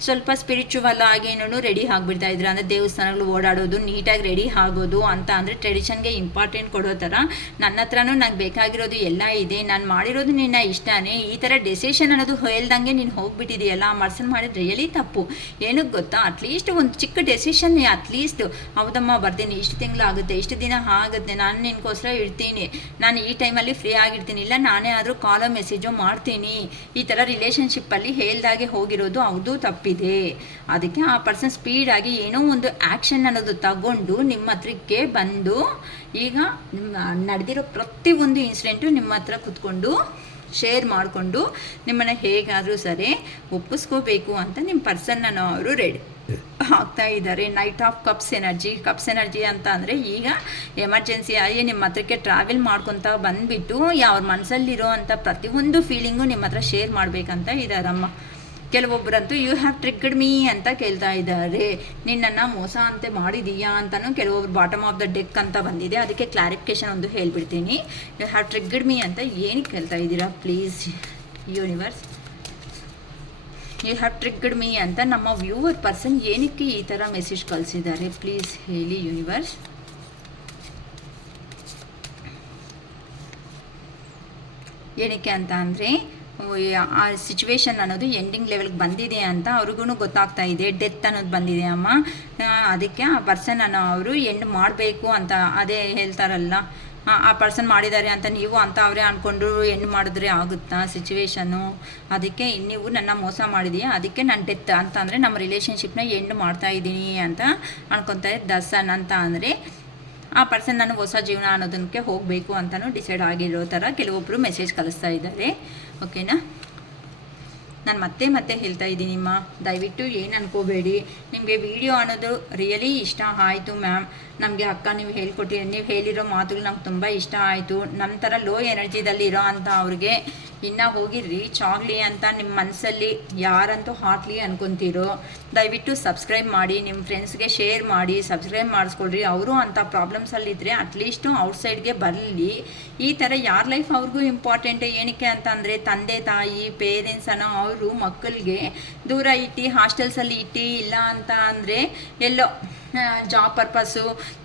ಸ್ವಲ್ಪ ಸ್ಪಿರಿಚುವಲ್ ಆಗೇನೂ ರೆಡಿ ಆಗಿಬಿಡ್ತಾ ಇದ್ರು. ಅಂದರೆ ದೇವಸ್ಥಾನಗಳು ಓಡಾಡೋದು, ನೀಟಾಗಿ ರೆಡಿ ಆಗೋದು ಅಂತ ಅಂದರೆ ಟ್ರೆಡಿಷನ್ಗೆ ಇಂಪಾರ್ಟೆಂಟ್ ಕೊಡೋ ಥರ ನನ್ನ ಹತ್ರನೂ ನಂಗೆ ಬೇಕಾಗಿರೋದು ಎಲ್ಲ ಇದೆ, ನಾನು ಮಾಡಿರೋದು ನಿನ್ನ ಇಷ್ಟನೇ, ಈ ಥರ ಡೆಸಿಷನ್ ಅನ್ನೋದು ಹೇಳ್ದಂಗೆ ನೀನು ಹೋಗ್ಬಿಟ್ಟಿದೆಯಲ್ಲ, ಮರ್ಸನ್ ಮಾಡಿದ್ರೆ ರಿಯಲಿ ತಪ್ಪು. ಏನಕ್ಕೆ ಗೊತ್ತಾ, ಅಟ್ಲೀಸ್ಟ್ ಒಂದು ಚಿಕ್ಕ ಡೆಸಿಷನ್ ಅಟ್ಲೀಸ್ಟ್ ಹೌದಮ್ಮ ಬರ್ತೀನಿ, ಇಷ್ಟು ತಿಂಗಳಾಗುತ್ತೆ, ಇಷ್ಟು ದಿನ ಆಗುತ್ತೆ, ನಾನು ನಿನಗೋಸ್ಕರ ಇರ್ತೀನಿ, ನಾನು ಈ ಟೈಮಲ್ಲಿ ಫ್ರೀ ಆಗಿರ್ತೀನಿ, ಇಲ್ಲ ನಾನೇ ಆದರೂ ಕಾಲೋ ಮೆಸೇಜೋ ಮಾಡ್ತೀನಿ, ಈ ಥರ ರಿಲೇಷನ್ಶಿಪ್ಪಲ್ಲಿ ಹೇಳ್ದಾಗೆ ಹೋಗಿರೋದು ಹೌದು ತಪ್ಪಿದೆ. ಅದಕ್ಕೆ ಆ ಪರ್ಸನ್ ಸ್ಪೀಡಾಗಿ ಏನೋ ಒಂದು ಆ್ಯಕ್ಷನ್ ಅನ್ನೋದು ತಗೊಂಡು ನಿಮ್ಮ ಹತ್ರಕ್ಕೆ ಬಂದು ಈಗ ನಡೆದಿರೋ ಪ್ರತಿಯೊಂದು ಇನ್ಸಿಡೆಂಟು ನಿಮ್ಮ ಹತ್ರ ಕೂತ್ಕೊಂಡು ಶೇರ್ ಮಾಡಿಕೊಂಡು ನಿಮ್ಮನ್ನು ಹೇಗಾದರೂ ಸರಿ ಒಪ್ಪಿಸ್ಕೋಬೇಕು ಅಂತ ನಿಮ್ಮ ಪರ್ಸನ್ನ ಅವರು ರೆಡಿ ಆಗ್ತಾ ಇದ್ದಾರೆ. ನೈಟ್ ಆಫ್ ಕಪ್ಸ್ ಎನರ್ಜಿ ಅಂತ ಅಂದರೆ ಈಗ ಎಮರ್ಜೆನ್ಸಿ ಆಗಿ ನಿಮ್ಮ ಹತ್ರಕ್ಕೆ ಟ್ರಾವೆಲ್ ಮಾಡ್ಕೊತ ಬಂದುಬಿಟ್ಟು ಅವ್ರ ಮನಸ್ಸಲ್ಲಿರೋ ಅಂಥ ಪ್ರತಿಯೊಂದು ಫೀಲಿಂಗು ನಿಮ್ಮ ಹತ್ರ ಶೇರ್ ಮಾಡಬೇಕಂತ ಇದ್ದಾರಮ್ಮ. ಕೆಲವೊಬ್ಬರಂತೂ ಯು ಹ್ಯಾವ್ ಟ್ರಿಗ್ಗರ್ಡ್ ಮೀ ಅಂತ ಕೇಳ್ತಾ ಇದ್ದಾರೆ, ನಿನ್ನನ್ನು ಮೋಸ ಅಂತ ಮಾಡಿದೀಯಾ ಅಂತಲೂ ಕೆಲವೊಬ್ರು ಬಾಟಮ್ ಆಫ್ ದ ಡೆಕ್ ಅಂತ ಬಂದಿದೆ. ಅದಕ್ಕೆ ಕ್ಲಾರಿಫಿಕೇಷನ್ ಒಂದು ಹೇಳ್ಬಿಡ್ತೀನಿ. ಯು ಹ್ಯಾವ್ ಟ್ರಿಗ್ಗರ್ಡ್ ಮೀ ಅಂತ ಏನಕ್ಕೆ ಕೇಳ್ತಾ ಇದ್ದೀರಾ please universe. You have triggered me ಅಂತ ನಮ್ಮ ವ್ಯೂವರ್ ಪರ್ಸನ್ ಏನಕ್ಕೆ ಈ ಥರ ಮೆಸೇಜ್ ಕಳಿಸಿದ್ದಾರೆ ಪ್ಲೀಸ್ ಹೇಳಿ ಯೂನಿವರ್ಸ್. ಏನಕ್ಕೆ ಅಂತ ಅಂದರೆ ಆ ಸಿಚುವೇಶನ್ ಅನ್ನೋದು ಎಂಡಿಂಗ್ ಲೆವೆಲ್ಗೆ ಬಂದಿದೆ ಅಂತ ಅವ್ರಿಗೂ ಗೊತ್ತಾಗ್ತಾ ಇದೆ. ಡೆತ್ ಅನ್ನೋದು ಬಂದಿದೆ ಅಮ್ಮ. ಅದಕ್ಕೆ ಆ ಪರ್ಸನ್ ಅವರು ಎಂಡ್ ಮಾಡಬೇಕು ಅಂತ ಅದೇ ಹೇಳ್ತಾರಲ್ಲ, ಆ ಪರ್ಸನ್ ಮಾಡಿದ್ದಾರೆ ಅಂತ ನೀವು ಅಂತ ಅವರೇ ಅಂದ್ಕೊಂಡ್ರು ಎಂಡ್ ಮಾಡಿದ್ರೆ ಆಗುತ್ತಾ ಸಿಚುವೇಶನ್ನು. ಅದಕ್ಕೆ ನೀವು ನನ್ನ ಮೋಸ ಮಾಡಿದೀಯಾ, ಅದಕ್ಕೆ ನಾನು ಡೆತ್ ಅಂತ ಅಂದರೆ ನಮ್ಮ ರಿಲೇಷನ್ಶಿಪ್ನ ಎಂಡ್ ಮಾಡ್ತಾ ಇದ್ದೀನಿ ಅಂತ ಅನ್ಕೊತಾರೆ. ದಸನ್ ಅಂತ ಅಂದರೆ ಆ ಪರ್ಸನ್ ನಾನು ಹೊಸ ಜೀವನ ಅನ್ನೋದಕ್ಕೆ ಹೋಗಬೇಕು ಅಂತಲೂ ಡಿಸೈಡ್ ಆಗಿರೋ ಥರ ಕೆಲವೊಬ್ಬರು ಮೆಸೇಜ್ ಕಳಿಸ್ತಾ ಇದ್ದಾರೆ. ಓಕೆನಾ, ನಾನು ಮತ್ತೆ ಹೇಳ್ತಾ ಇದ್ದೀನಿಮ್ಮ, ದಯವಿಟ್ಟು ಏನು ಅನ್ಕೋಬೇಡಿ. ನಿಮಗೆ ವಿಡಿಯೋ ಅನ್ನೋದು ರಿಯಲಿ ಇಷ್ಟ ಆಯಿತು ಮ್ಯಾಮ್, ನಮಗೆ ಅಕ್ಕ ನೀವು ಹೇಳ್ಕೊಟ್ಟಿರಿ, ನೀವು ಹೇಳಿರೋ ಮಾತುಗಳು ನಮ್ಗೆ ತುಂಬ ಇಷ್ಟ ಆಯಿತು. ನಮ್ಮ ಥರ ಲೋ ಎನರ್ಜಿದಲ್ಲಿ ಇರೋ ಅಂಥ ಅವ್ರಿಗೆ ಇನ್ನೂ ಹೋಗಿ ರೀಚ್ ಆಗಲಿ ಅಂತ ನಿಮ್ಮ ಮನಸ್ಸಲ್ಲಿ ಯಾರಂತೂ ಹಾರ್ಟ್ಲಿ ಅನ್ಕೊತೀರೋ ದಯವಿಟ್ಟು ಸಬ್ಸ್ಕ್ರೈಬ್ ಮಾಡಿ, ನಿಮ್ಮ ಫ್ರೆಂಡ್ಸ್ಗೆ ಶೇರ್ ಮಾಡಿ, ಸಬ್ಸ್ಕ್ರೈಬ್ ಮಾಡಿಸ್ಕೊಳ್ರಿ. ಅವರು ಅಂಥ ಪ್ರಾಬ್ಲಮ್ಸಲ್ಲಿದ್ದರೆ ಅಟ್ಲೀಸ್ಟು ಔಟ್ಸೈಡ್ಗೆ ಬರಲಿ. ಈ ಥರ ಯಾರ ಲೈಫ್ ಅವ್ರಿಗೂ ಇಂಪಾರ್ಟೆಂಟ್. ಏನಕ್ಕೆ ಅಂತ ಅಂದರೆ ತಂದೆ ತಾಯಿ ಪೇರೆಂಟ್ಸ್ ಅನ್ನೋ ಅವರು ಮಕ್ಕಳಿಗೆ ದೂರ ಇಟ್ಟು ಹಾಸ್ಟೆಲ್ಸಲ್ಲಿ ಇಟ್ಟು, ಇಲ್ಲ ಅಂತ ಅಂದರೆ ಎಲ್ಲೋ ಜಾಬ್ ಪರ್ಪಸ್ಸು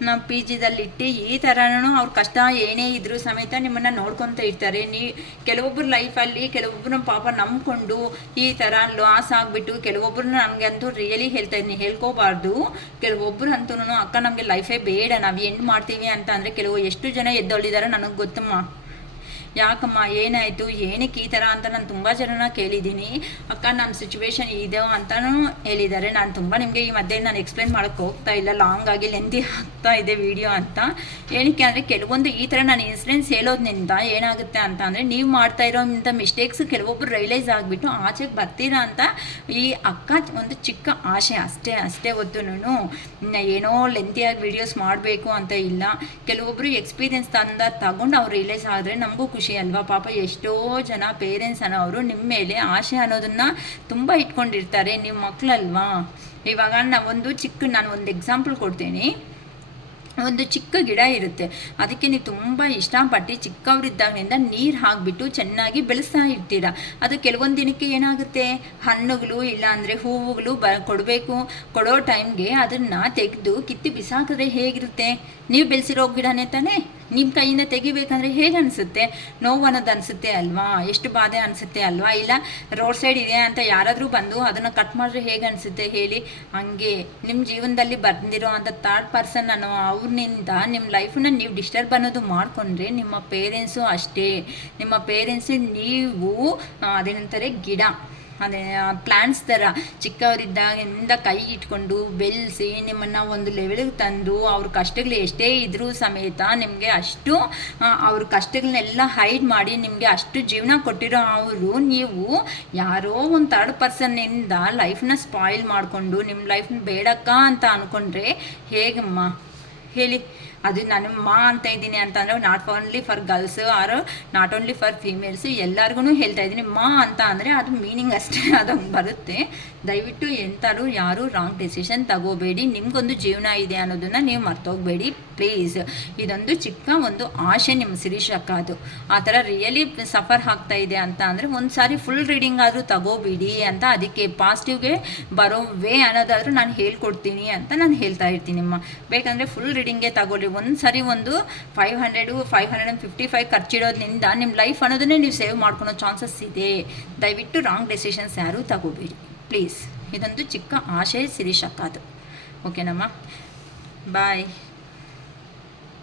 ನಮ್ಮ ಪಿ ಜಿದಲ್ಲಿಟ್ಟು ಈ ಥರನೂ ಅವ್ರ ಕಷ್ಟ ಏನೇ ಇದ್ರೂ ಸಮೇತ ನಿಮ್ಮನ್ನು ನೋಡ್ಕೊತ ಇರ್ತಾರೆ. ಕೆಲವೊಬ್ಬರು ಲೈಫಲ್ಲಿ ಕೆಲವೊಬ್ಬರು ಪಾಪ ನಂಬ್ಕೊಂಡು ಈ ಥರ ಲಾಸ್ ಆಗಿಬಿಟ್ಟು ಕೆಲವೊಬ್ಬರು ನನಗಂತೂ ರಿಯಲಿ ಹೇಳ್ತಾ ಇದ್ದೀನಿ, ಹೇಳ್ಕೋಬಾರ್ದು. ಕೆಲವೊಬ್ಬರು ಅಂತೂ ಅಕ್ಕ ನಮಗೆ ಲೈಫೇ ಬೇಡ, ನಾವು ಎಂಡ್ ಮಾಡ್ತೀವಿ ಅಂತ ಅಂದರೆ ಎಷ್ಟು ಜನ ಎದ್ದೊಳಿದಾರೋ ನನಗೆ ಗೊತ್ತಮ್ಮ. ಯಾಕಮ್ಮ ಏನಾಯಿತು, ಏನಕ್ಕೆ ಈ ಥರ ಅಂತ ನಾನು ತುಂಬ ಜನನ ಕೇಳಿದ್ದೀನಿ. ಅಕ್ಕ ನಮ್ಮ ಸಿಚುವೇಶನ್ ಇದೆ ಅಂತಲೂ ಹೇಳಿದ್ದಾರೆ. ನಾನು ತುಂಬ ನಿಮಗೆ ಈ ಮಧ್ಯೆ ನಾನು ಎಕ್ಸ್ಪ್ಲೈನ್ ಮಾಡೋಕ್ಕೆ ಹೋಗ್ತಾ ಇಲ್ಲ, ಲಾಂಗ್ ಆಗಿ ಲೆಂದಿ ಆಗ್ತಾ ಇದೆ ವಿಡಿಯೋ ಅಂತ. ಏನಕ್ಕೆ ಅಂದರೆ ಕೆಲವೊಂದು ಈ ಥರ ನಾನು ಇನ್ಸಿಡೆಂಟ್ಸ್ ಹೇಳೋದ್ರಿಂದ ಏನಾಗುತ್ತೆ ಅಂತ ಅಂದರೆ ನೀವು ಮಾಡ್ತಾ ಇರೋಂಥ ಮಿಸ್ಟೇಕ್ಸ್ ಕೆಲವೊಬ್ಬರು ರಿಯಲೈಸ್ ಆಗಿಬಿಟ್ಟು ಆಚೆಗೆ ಬರ್ತೀರಾ ಅಂತ ಈ ಅಕ್ಕ ಒಂದು ಚಿಕ್ಕ ಆಸೆ ಅಷ್ಟೇ ಹೊತ್ತುನು ಏನೋ ಲೆಂತಿಯಾಗಿ ವಿಡಿಯೋಸ್ ಮಾಡಬೇಕು ಅಂತ ಇಲ್ಲ. ಕೆಲವೊಬ್ಬರು ಎಕ್ಸ್ಪೀರಿಯನ್ಸ್ ತಗೊಂಡು ಅವ್ರು ರಿಯಲೈಸ್ ಆದರೆ ನಮಗೂ ಖುಷಿ ಅಲ್ವಾ. ಪಾಪ ಎಷ್ಟೋ ಜನ ಪೇರೆಂಟ್ಸ್ ಅನ್ನೋರು ನಿಮ್ಮ ಮೇಲೆ ಆಸೆ ಅನ್ನೋದನ್ನು ತುಂಬ ಇಟ್ಕೊಂಡಿರ್ತಾರೆ. ನೀವು ಮಕ್ಕಳಲ್ವಾ. ಇವಾಗ ನಾನು ಒಂದು ಎಕ್ಸಾಂಪಲ್ ಕೊಡ್ತೀನಿ. ಒಂದು ಚಿಕ್ಕ ಗಿಡ ಇರುತ್ತೆ, ಅದಕ್ಕೆ ನೀವು ತುಂಬ ಇಷ್ಟಪಟ್ಟು ಚಿಕ್ಕವರಿದ್ದಾಗಿನಿಂದ ನೀರು ಹಾಕಿಬಿಟ್ಟು ಚೆನ್ನಾಗಿ ಬೆಳೆಸ್ತಾ ಇರ್ತೀರ. ಅದು ಕೆಲವೊಂದು ದಿನಕ್ಕೆ ಏನಾಗುತ್ತೆ, ಹಣ್ಣುಗಳು ಇಲ್ಲಾಂದರೆ ಹೂವುಗಳು ಕೊಡೋ ಟೈಮ್ಗೆ ಅದನ್ನು ತೆಗೆದು ಕಿತ್ತು ಬಿಸಾಕಿದ್ರೆ ಹೇಗಿರುತ್ತೆ. ನೀವು ಬೆಳೆಸಿರೋ ಗಿಡನೇ ತಾನೇ, ನಿಮ್ಮ ಕೈಯಿಂದ ತೆಗಿಬೇಕಂದ್ರೆ ಹೇಗೆ ಅನಿಸುತ್ತೆ, ನೋವು ಅನ್ನೋದು ಅನಿಸುತ್ತೆ ಅಲ್ವಾ, ಎಷ್ಟು ಬಾಧೆ ಅನಿಸುತ್ತೆ ಅಲ್ವಾ. ಇಲ್ಲ ರೋಡ್ ಸೈಡ್ ಇದೆ ಅಂತ ಯಾರಾದರೂ ಬಂದು ಅದನ್ನು ಕಟ್ ಮಾಡಿದ್ರೆ ಹೇಗೆ ಅನಿಸುತ್ತೆ ಹೇಳಿ. ಹಂಗೆ ನಿಮ್ಮ ಜೀವನದಲ್ಲಿ ಬಂದಿರೋ ಅಂಥ ಥರ್ಡ್ ಪರ್ಸನ್ ಅನ್ನೋ ಅವ್ರನಿಂದ ನಿಮ್ಮ ಲೈಫನ್ನ ನೀವು ಡಿಸ್ಟರ್ಬ್ ಅನ್ನೋದು ಮಾಡಿಕೊಂಡ್ರೆ ನಿಮ್ಮ ಪೇರೆಂಟ್ಸು ಅಷ್ಟೇ. ನಿಮ್ಮ ಪೇರೆಂಟ್ಸು ನೀವು ಅದೇನಂತಾರೆ ಗಿಡ, ಅದೇ ಪ್ಲ್ಯಾಂಟ್ಸ್ ಥರ ಚಿಕ್ಕವರಿದ್ದಾಗಿಂದ ಕೈ ಇಟ್ಕೊಂಡು ಬೆಳೆಸಿ ನಿಮ್ಮನ್ನು ಒಂದು ಲೆವೆಲ್ಗೆ ತಂದು ಅವ್ರ ಕಷ್ಟಗಳು ಎಷ್ಟೇ ಇದ್ರೂ ಸಮೇತ ನಿಮಗೆ ಅಷ್ಟು ಅವ್ರ ಕಷ್ಟಗಳನ್ನೆಲ್ಲ ಹೈಡ್ ಮಾಡಿ ನಿಮಗೆ ಅಷ್ಟು ಜೀವನ ಕೊಟ್ಟಿರೋ ಅವರು ನೀವು ಯಾರೋ ಒಂದು ಥರ್ಡ್ ಪರ್ಸನ್ನಿಂದ ಲೈಫ್ನ ಸ್ಪಾಯಿಲ್ ಮಾಡಿಕೊಂಡು ನಿಮ್ಮ ಲೈಫ್ನ ಬೇಡಕ್ಕ ಅಂತ ಅಂದ್ಕೊಂಡ್ರೆ ಹೇಗಮ್ಮ ಹೇಳಿ. ಅದು ನಾನು ಮಾ ಅಂತ ಇದ್ದೀನಿ ಅಂತಂದರೆ not only for girls are not only for females ಎಲ್ಲರಿಗೂ ಹೇಳ್ತಾ ಇದ್ದೀನಿ. ಮಾ ಅಂತ ಅಂದರೆ ಅದು ಮೀನಿಂಗ್ ಅಷ್ಟೇ, ಅದಂಗೆ ಬರುತ್ತೆ. ದಯವಿಟ್ಟು ಎಂಥರೂ ಯಾರೂ ರಾಂಗ್ ಡೆಸಿಷನ್ ತಗೋಬೇಡಿ. ನಿಮಗೊಂದು ಜೀವನ ಇದೆ ಅನ್ನೋದನ್ನು ನೀವು ಮರ್ತೋಗಬೇಡಿ ಪ್ಲೀಸ್. ಇದೊಂದು ಚಿಕ್ಕ ಒಂದು ಆಸೆ ನಿಮ್ಮ ಶಿರೀಷ್ ಅಕ್ಕ, ಅದು ಆ ಥರ ರಿಯಲಿ ಸಫರ್ ಆಗ್ತಾ ಇದೆ ಅಂತ ಅಂದರೆ ಒಂದು ಸಾರಿ ಫುಲ್ ರೀಡಿಂಗ್ ಆದರೂ ತಗೋಬಿಡಿ ಅಂತ. ಅದಕ್ಕೆ ಪಾಸಿಟಿವ್ಗೆ ಬರೋ ವೇ ಅನ್ನೋದಾದರೂ ನಾನು ಹೇಳ್ಕೊಡ್ತೀನಿ ಅಂತ ನಾನು ಹೇಳ್ತಾ ಇರ್ತೀನಿಮ್ಮ. ಬೇಕಂದರೆ ಫುಲ್ ರೀಡಿಂಗೇ ತಗೊಳ್ಳಿ. ಒಂದು ಸರಿ ಒಂದು 555 ಖರ್ಚಿಡೋದ್ರಿಂದ ನಿಮ್ಮ ಲೈಫ್ ಅನ್ನೋದನ್ನೇ ನೀವು ಸೇವ್ ಮಾಡ್ಕೊಳೋ ಚಾನ್ಸಸ್ ಇದೆ. ದಯವಿಟ್ಟು ರಾಂಗ್ ಡೆಸಿಷನ್ಸ್ ಯಾರೂ ತಗೋಬೇಡಿ ಪ್ಲೀಸ್. ಇದೊಂದು ಚಿಕ್ಕ ಆಶೆ ಶಿರೀಷ್ ಅಕ್ಕ ಅದು. ಓಕೆನಮ್ಮ, ಬಾಯ್.